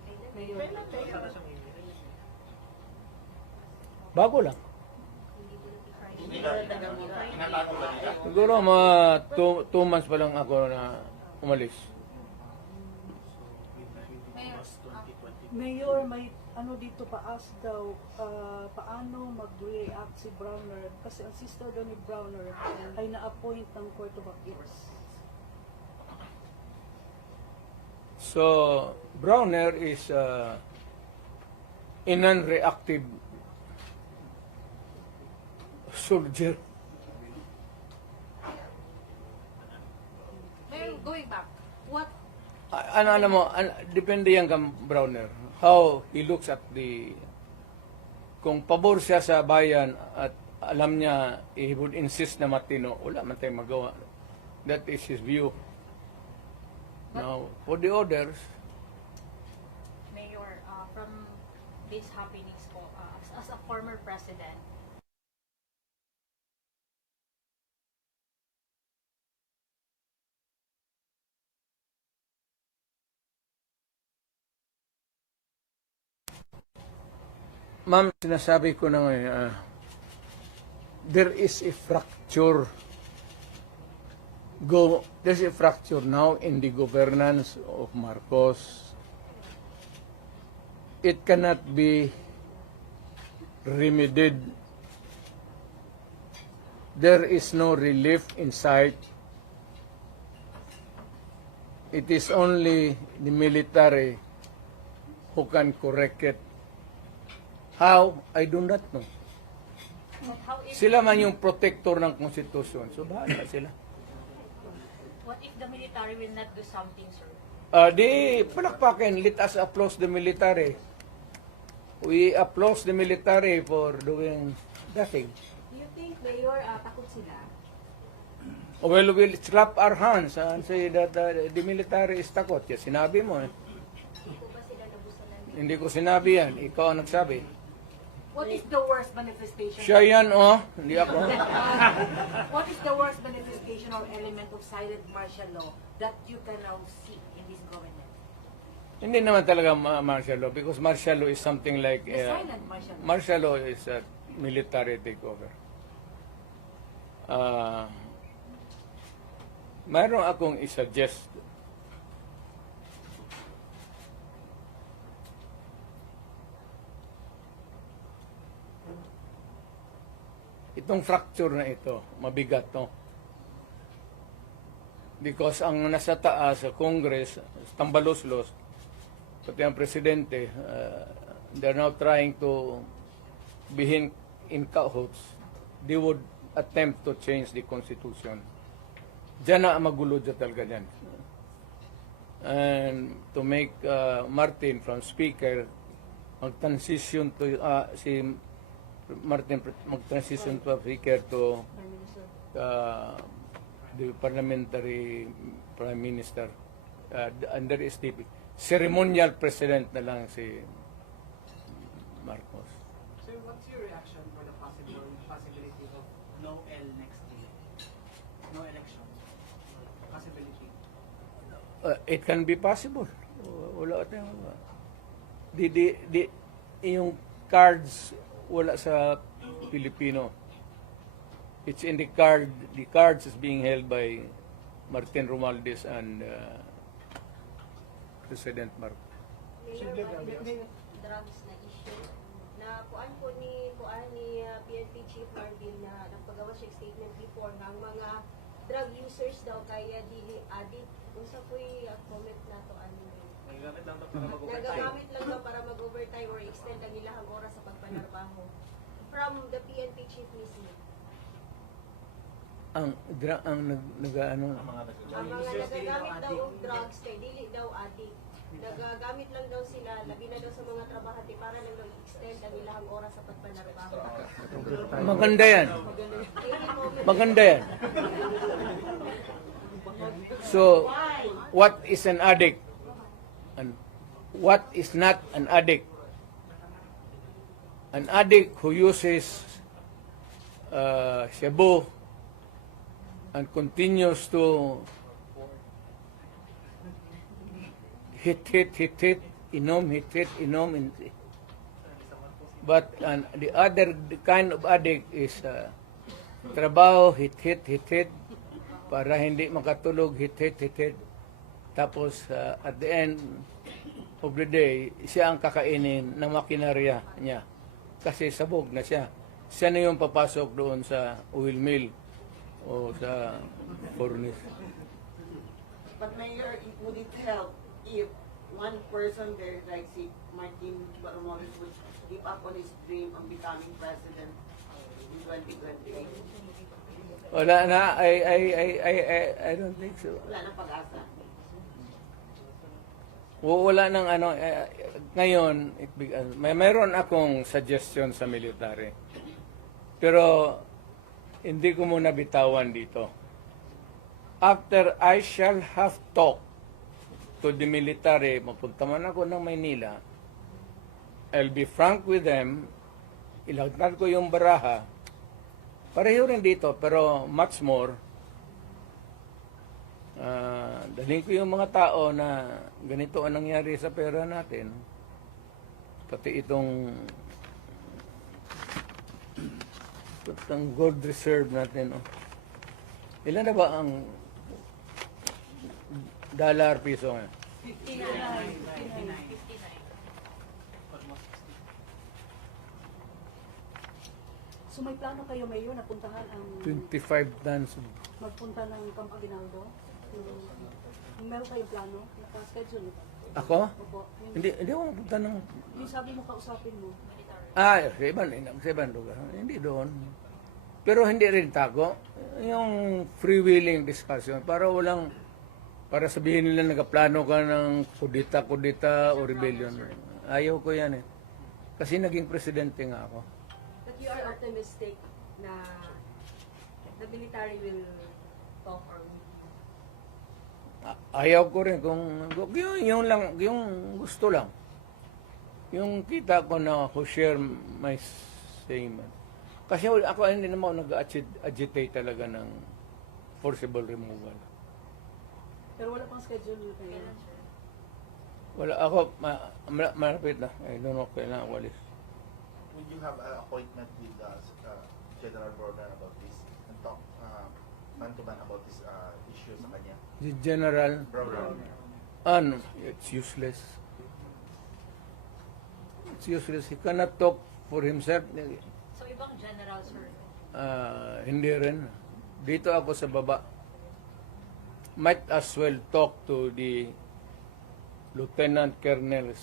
kailan Mayor? Bago lang. Siguro mga 2 months pa lang ako na umalis. Mayor, may ano dito paas daw, paano mag-react si Browner kasi ang sister daw ni Browner ay na-appoint ng Court of Appeals. So, Browner is a non-reactive soldier. Mayor, going back, what Ano mo, depende yan kang Browner. How he looks at kung pabor siya sa bayan at alam niya, he would insist na matino, wala man tayong magawa. That is his view. Now, for the others, Mayor, from these happenings po, as a former president, ma'am, sinasabi ko na ngayon, there is a fracture. There's a fracture now in the governance of Marcos. It cannot be remedied. There is no relief in sight. It is only the military who can correct it. How? I do not know. how if, Sila man yung protector ng konstitusyon. So, bahala sila. what if the military will not do something, sir? Di palakpakin. Let us applaud the military. We applaud the military for doing nothing. Do you think, Mayor, takot sila? Well, we'll clap our hands and say that the military is takot. Yes, sinabi mo. Hindi po ba sila nabusan ng Hindi ko sinabi yan. Ikaw ang nagsabi. What is the worst manifestation? Siya yan, oh. Hindi ako. What is the worst manifestation or element of silent martial law that you can now see in this government? Hindi naman talaga martial law because martial law is something like... The silent martial law. Martial law is a military takeover. Mayroon akong i-suggest. Itong fracture na ito, mabigat to. Because ang nasa taas sa Congress, tambalos-los, pati ang presidente, they're now trying to be in cahoots. They would attempt to change the Constitution. Diyan na magulo dyan talaga dyan. And to make Martin from Speaker, mag-transition to, si Martin mag-transition to Speaker to the parliamentary Prime Minister. And there is the ceremonial president na lang si Marcos. Sir, what's your reaction for the possibility of no L next year? No election? Possibility? It can be possible. Wala tayong... Yung cards wala sa Pilipino. It's in the card. The cards is being held by Martin Romualdez and President Marcos. Mayor, may drugs na issue na kuan ni PNP Chief Marvin na nagpagawa siya statement before ng mga drug users daw kaya dili addict. Unsa po'y comment na to nagagamit lang daw para mag-overtime or extend ang ilahang oras sa pagpanarbaho. From the PNP Chief mismo. Ang nagagamit Ang mga nagagamit daw og drugs kay dili daw addict. Nagagamit lang daw sila, labi na daw sa mga trabahante para lang daw extend ang ilahang oras sa pagpanarbaho. Maganda yan. Maganda yan. So, what is an addict? And what is not an addict? An addict who uses shabu and continues to hit, inom. But the other kind of addict is trabaho, hit, para hindi makatulog, hit. Tapos at the end of the day, siya ang kakainin ng makinarya niya. Kasi sabog na siya. Siya na yung papasok doon sa oil mill o sa furnace. But Mayor, would it help if one person there, like si Martin Romualdez, would give up on his dream of becoming president in 2028? Wala na, I don't think so. Wala nang pag-asa. Wala nang ngayon, mayroon akong suggestion sa military. Pero hindi ko muna bitawan dito. After I shall have talked to the military, mapunta man ako ng Maynila, I'll be frank with them, ilagdag ko yung baraha, pareho rin dito, pero much more, dalhin ko yung mga tao na ganito ang nangyari sa pera natin, pati itong gold reserve natin. Ilan na ba ang dollar piso ngayon? 59. So may plano kayo, Mayor, na puntahan ang 25 tons. magpunta ng Campo Aguinaldo? Meron kayong plano? Naka-schedule ito? Ako? Opo. Hindi ako mapunta ng... Yung sabi mo, kausapin mo. Sa ibang lugar. Hindi doon. Pero hindi rin tago. Yung freewheeling discussion, para sabihin nila nagaplano ka ng kudita o rebellion. Ayaw ko yan eh. Kasi naging presidente nga ako. But you are optimistic na the military will talk or Ayaw ko rin kung yung gusto lang. Yung kita ko na ako share my statement. Kasi ako hindi naman nag-agitate talaga ng forcible removal. Pero wala pang schedule yun kayo. Wala ako, malapit na. I don't know kailangan walis. Would you have an appointment with the General Broner about this and talk man-to-man about this issue sa kanya? The general, Broner. it's useless. It's useless. He cannot talk for himself. So, ibang general, sir. Hindi rin. Dito ako sa baba. Might as well talk to the lieutenant colonels,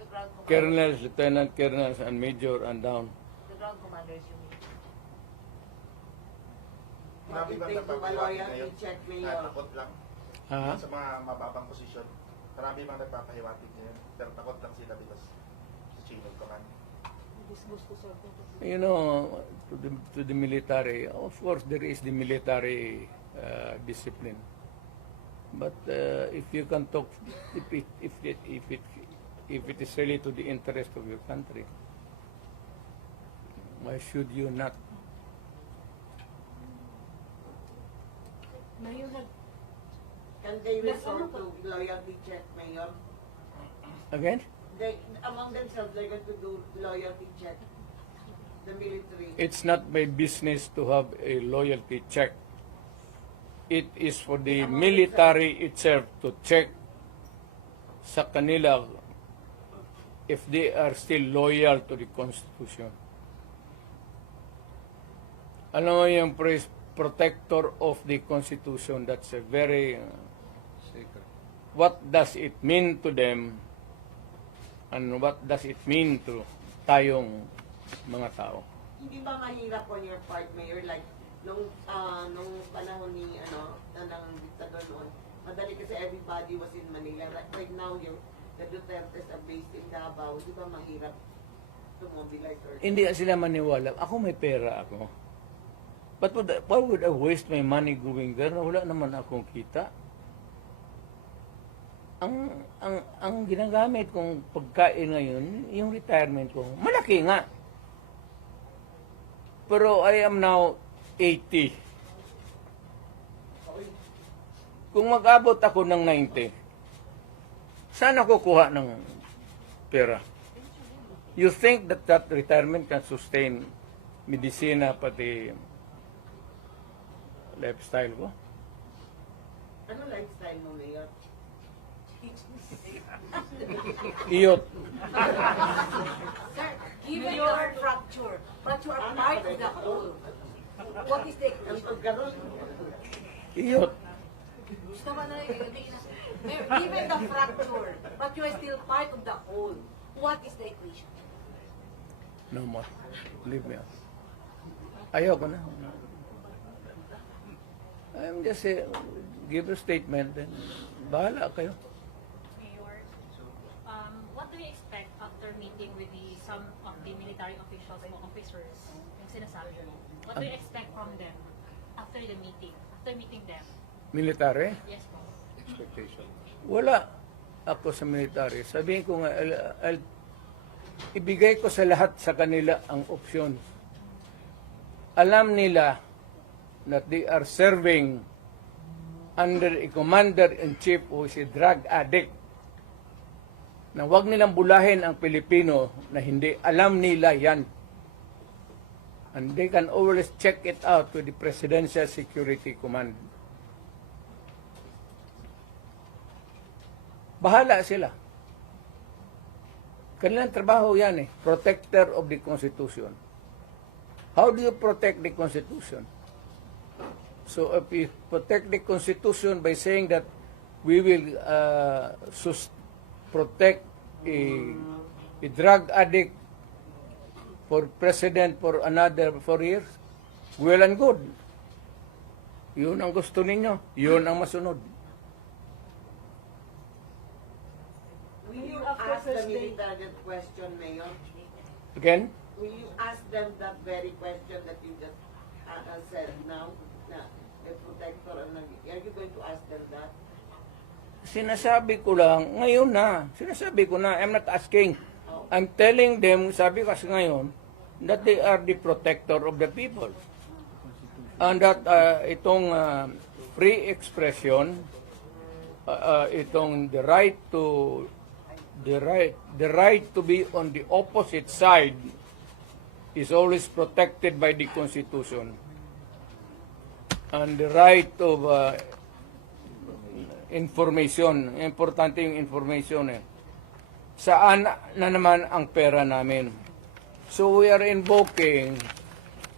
The ground commanders, colonels, lieutenant colonels, and major and down. the ground commanders you mean. Marami bang Take to nagpapahiwatig loyalty ngayon? check, Na Mayor. takot lang Ha? sa mga mababang posisyon. Marami bang nagpapahiwatig ngayon? Pero takot lang sila because sa chain of command. Disgusto sa You know, to the military, of course there is the military discipline. But if you can talk, if it is really to the interest of your country, why should you not? Mayor, Can they resort to loyalty check, Mayor? Again, They, among themselves, they're going to do loyalty check. The military. it's not my business to have a loyalty check. It is for the military itself to check sa kanila if they are still loyal to the Constitution. Alam mo yung protector of the Constitution, that's a very what does it mean to them and what does it mean to tayong mga tao? Hindi ba mahirap on your part, Mayor? Like, nung panahon ni, ng diktador noon, madali kasi everybody was in Manila. Right now, the Dutertes are based in Davao. Di ba mahirap to mobilize or... Hindi sila maniwala. Ako may pera ako. But why would I waste my money going there na wala naman akong kita? Ang ginagamit kong pagkain ngayon, yung retirement ko, malaki nga. Pero I am now 80. Kung mag-abot ako ng 90, saan ako kuha ng pera? You think that retirement can sustain medisina pati lifestyle ko? Ano lifestyle mo, Mayor? Iyot. Sir, given your fracture are part of the whole, what is the Ang equation? pagkaroon, Iyot. Gusto mo na given the fracture, but you are still part of the whole, what is the equation? No more. Leave me out. Ayoko na. I'm just give a statement and bahala kayo. Mayor, what do you expect after meeting with some of the military officials and officers, yung sinasabi mo? What do you expect from them after the meeting, after meeting them? Military? Yes po. Wala ako sa military. Sabihin ko nga, ibigay ko sa lahat sa kanila ang option. Alam nila that they are serving under a commander-in-chief who is a drug addict. Na huwag nilang bulahin ang Pilipino na hindi alam nila yan. And they can always check it out with the Presidential Security Command. Bahala sila. Kanilang trabaho yan eh. Protector of the Constitution. How do you protect the Constitution? So if we protect the Constitution by saying that we will protect a drug addict for president for another 4 years, well and good. Yun ang gusto ninyo. Yun ang masunod. will you ask the military that question, Mayor? Again? Will you ask them that very question that you just said now? Na the protector, are you going to ask them that? Sinasabi ko lang, ngayon na. Sinasabi ko na, I'm not asking. I'm telling them, sabi ko kasi ngayon, that they are the protector of the people. And that itong free expression, itong the right to be on the opposite side is always protected by the Constitution. And the right of information, importante yung information eh. Saan na naman ang pera namin? So we are invoking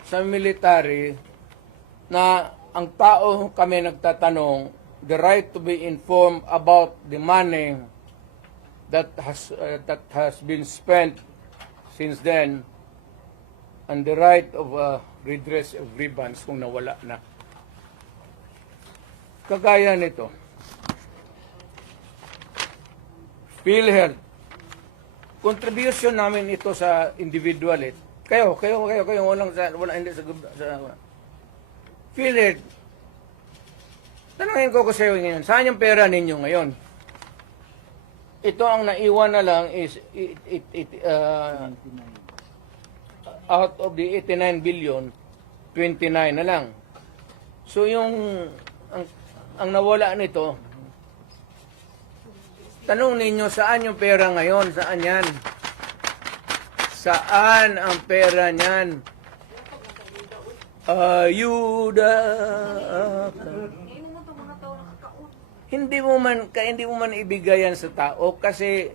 sa military na ang tao kami nagtatanong, the right to be informed about the money that has been spent since then, and the right of redress of grievance kung nawala na. Kagaya nito, PhilHealth, contribution namin ito sa individual eh. Kayo, wala hindi sa PhilHealth. Tanungin ko sa iyo ngayon, saan yung pera ninyo ngayon? Ito ang naiwan na lang is out of the 89 billion, 29 na lang. So yung ang nawala nito, tanong ninyo saan yung pera ngayon? Saan yan? Saan ang pera niyan? Ayuda. Hindi mo man ibigayan sa tao kasi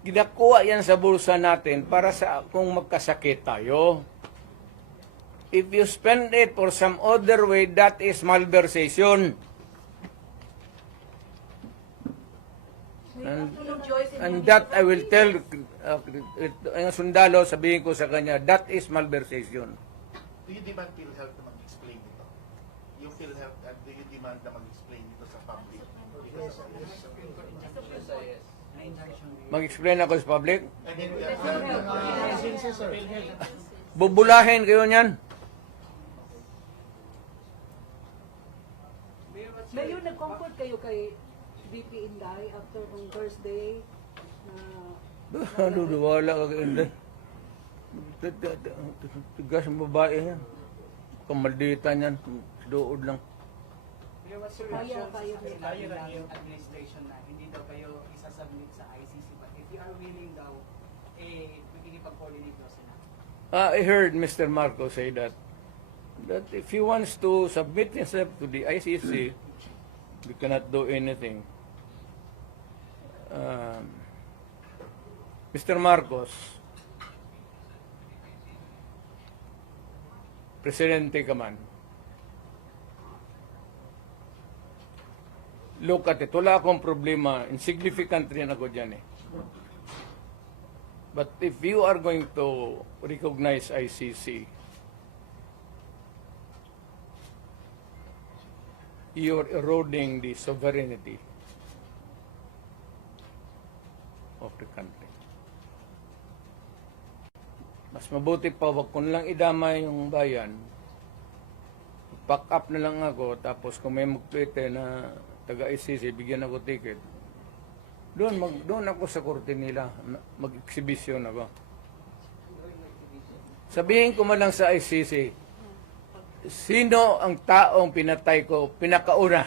ginakuha yan sa bulsa natin para sa kung magkasakit tayo. If you spend it for some other way, that is malversation. And that I will tell ang sundalo, sabihin ko sa kanya, that is malversation. Do you demand PhilHealth na mag-explain ito? Yung PhilHealth, do you demand na mag-explain ito sa public? Mag-explain ako sa public? And then, Bubulahin kayo niyan. Mayor, nag-comfort kayo kay VP Inday after nung Thursday na Wala ka kay Inday. Tigas ang babae yan. Kamalditan yan. Dood lang. Mayor, what's your Kaya reaction sa kayo sinabi ng administration na hindi daw kayo isasubmit sa ICC, but if you are willing daw, makikipag-coordinate daw sila? I heard Mr. Marco say that if he wants to submit himself to the ICC, we cannot do anything. Mr. Marcos, Presidente ka man, look at it. Wala akong problema. Insignificant rin ako dyan eh. But if you are going to recognize ICC, you're eroding the sovereignty of the country. Mas mabuti pa, wag ko lang idamay yung bayan. Pack up na lang ako, tapos kung may mag-tweet na taga-ICC, bigyan ako ticket. Doon ako sa korte nila, mag-exhibition ako. Sabihin ko man lang sa ICC, sino ang taong pinatay ko, pinakauna?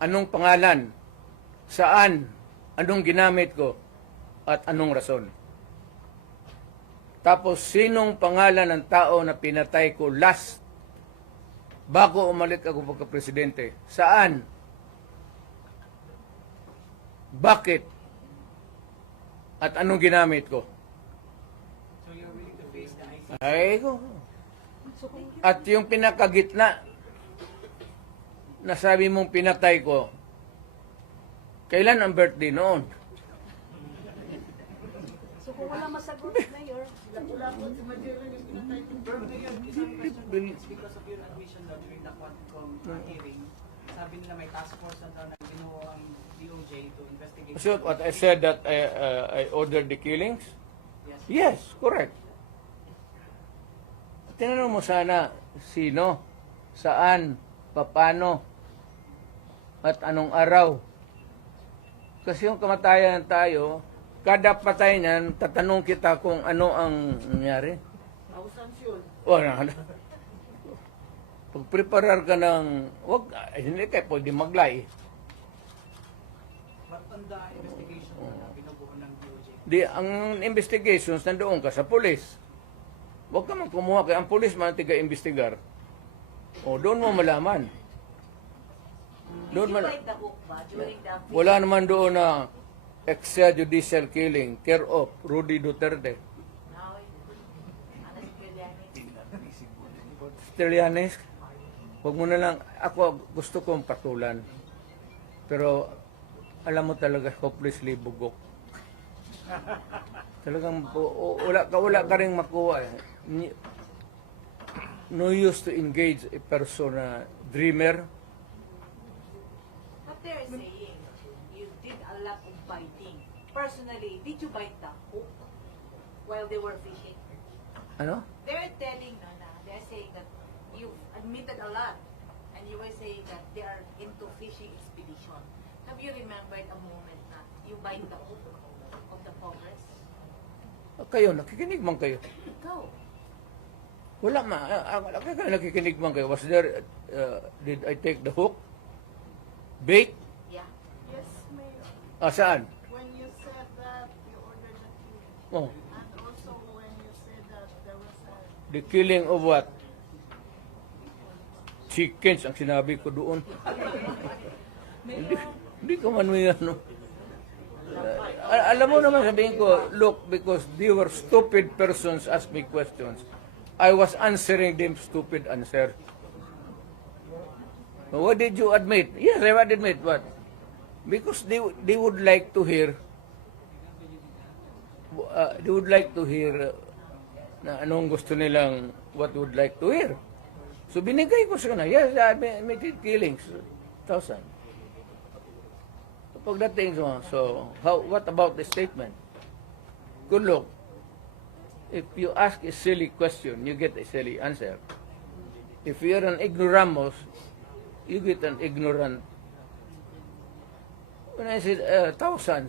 Anong pangalan? Saan? Anong ginamit ko? At anong rason? Tapos, sinong pangalan ng tao na pinatay ko last bago umalik ako pagka-presidente? Saan? Bakit? At anong ginamit ko? So you're willing to face the ICC? Ay ko. At yung pinakagitna, na sabi mong pinatay ko, kailan ang birthday noon? So kung wala masagot, Mayor, Pero isang question, it's because of your admission daw during the Quadcom hearing. Sabi nila may task force na daw na ginuo ang DOJ to investigate. So what I said that I ordered the killings? Yes. Yes, correct. Tinanong mo sana sino, saan, paano, at anong araw. Kasi yung kamatayan tayo, kada patay niyan, tatanong kita kung ano ang nangyari. Thousands yun. Wala na. Pag-preparar ka ng, hindi kayo pwede maglay. But on the investigation na binubuo ng DOJ, Di, ang investigations, nandoon ka sa pulis. Huwag ka man kumuha kay ang pulis man tiga-investigar. O, doon mo malaman. Did you Doon man, bite the hook ba during the wala naman doon na extrajudicial killing, care of Rudy Duterte. Now, Anas Trillanes. Trillanes, huwag mo na lang, ako gusto kong patulan. Pero, alam mo talaga, hopelessly bugok. Talagang, wala ka rin makuha. No use to engage a person na dreamer. What they're saying, you did a lot of biting. Personally, did you bite the hook while they were fishing? Ano? They're telling, they're saying that you admitted a lot, and you were saying that they are into fishing expedition. Have you remembered a moment na you bite the hook of the Congress? Kayo, nakikinig man kayo. Ikaw. Wala nakikinig man kayo. Was there, did I take the hook? Bait? Yeah. Yes, Mayor. Saan? When you said that you ordered the killing, Oh, and also when you said that there was a the killing of what? Chickens ang sinabi ko doon. Hindi ka man may ano. Alam mo naman sabihin ko, look, because they were stupid persons ask me questions. I was answering them stupid answer. What did you admit? Yes, I would admit. What? Because they would like to hear na anong gusto nilang what would like to hear. So binigay ko sa kanila. Yes, I admitted killings. 1,000. Pagdating so what about the statement? Good look. If you ask a silly question, you get a silly answer. If you're an ignoramus, you get an ignorant. When I said thousands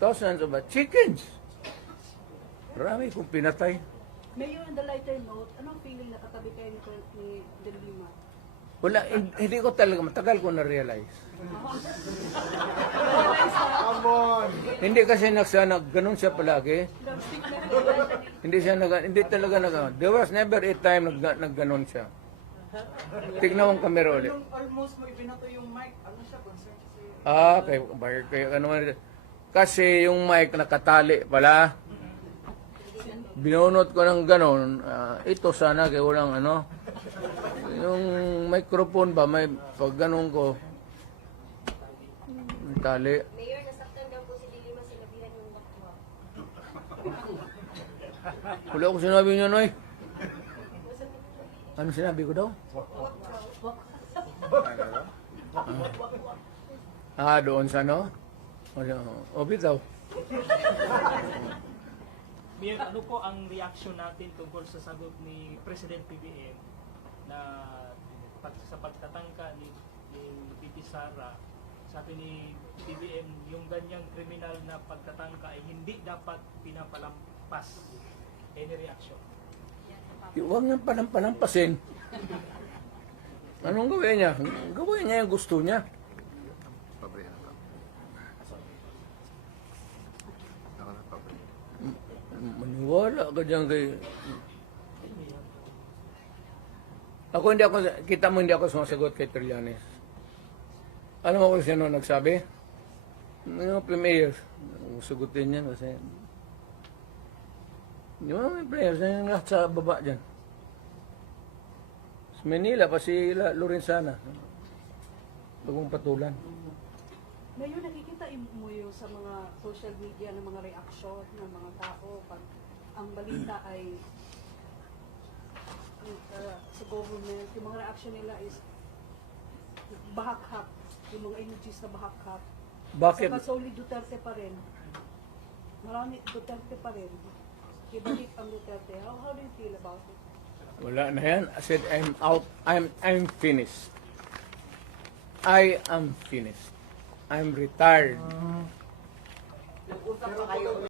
of chickens. Marami kong pinatay. Mayor, on the lighter note, anong feeling na katabi kayo ni De Lima? Wala, hindi ko talaga, matagal ko na-realize. Hindi kasi ganun siya palagi. Hindi talaga there was never a time nagganon siya. Tignan mong kamera ulit. yung almost mo ibinato yung mic, ano siya, concern siya Kaya ano man. Kasi yung mic nakatali pala. Binunot ko ng ganon. Ito sana kaya walang ano. Yung microphone ba, may pag ganon ko. Tali. Mayor, nasaktan daw po si De Lima, sinabihan yung wakwak. Wala ko sinabi niya, Noy. Ano sinabi ko daw? Doon sa ano? O, bitaw. Mayor, ano po ang reaction natin tungkol sa sagot ni President PBM na sa pagtatangka ni Titi Sara, sabi ni PBM, yung ganyang kriminal na pagtatangka ay hindi dapat pinapalampas. Any reaction? Huwag niyang palampasin. Anong gawin niya? Gawin niya yung gusto niya. Maniwala ka dyan kay... Hindi ako sumasagot kay Trillanes. Alam mo kung sino nagsabi? Yung premiers. Sagutin niya kasi... Yung mga premiers na yung lahat sa baba dyan. Sa Manila, pa si Lorenzana. Bagong patulan. Mayor, nakikita mo yung sa mga social media ng mga reaksyon ng mga tao pag ang balita ay sa government, yung mga reaction nila is bahakhap, yung mga emojis na bahakhap. Bakit? Sa solid Duterte pa rin. Marami Duterte pa rin. Ibalik ang Duterte. How do you feel about it? Wala na yan. I said, I'm out. I'm finished. I am finished. I'm retired. Nag-usap pa kayo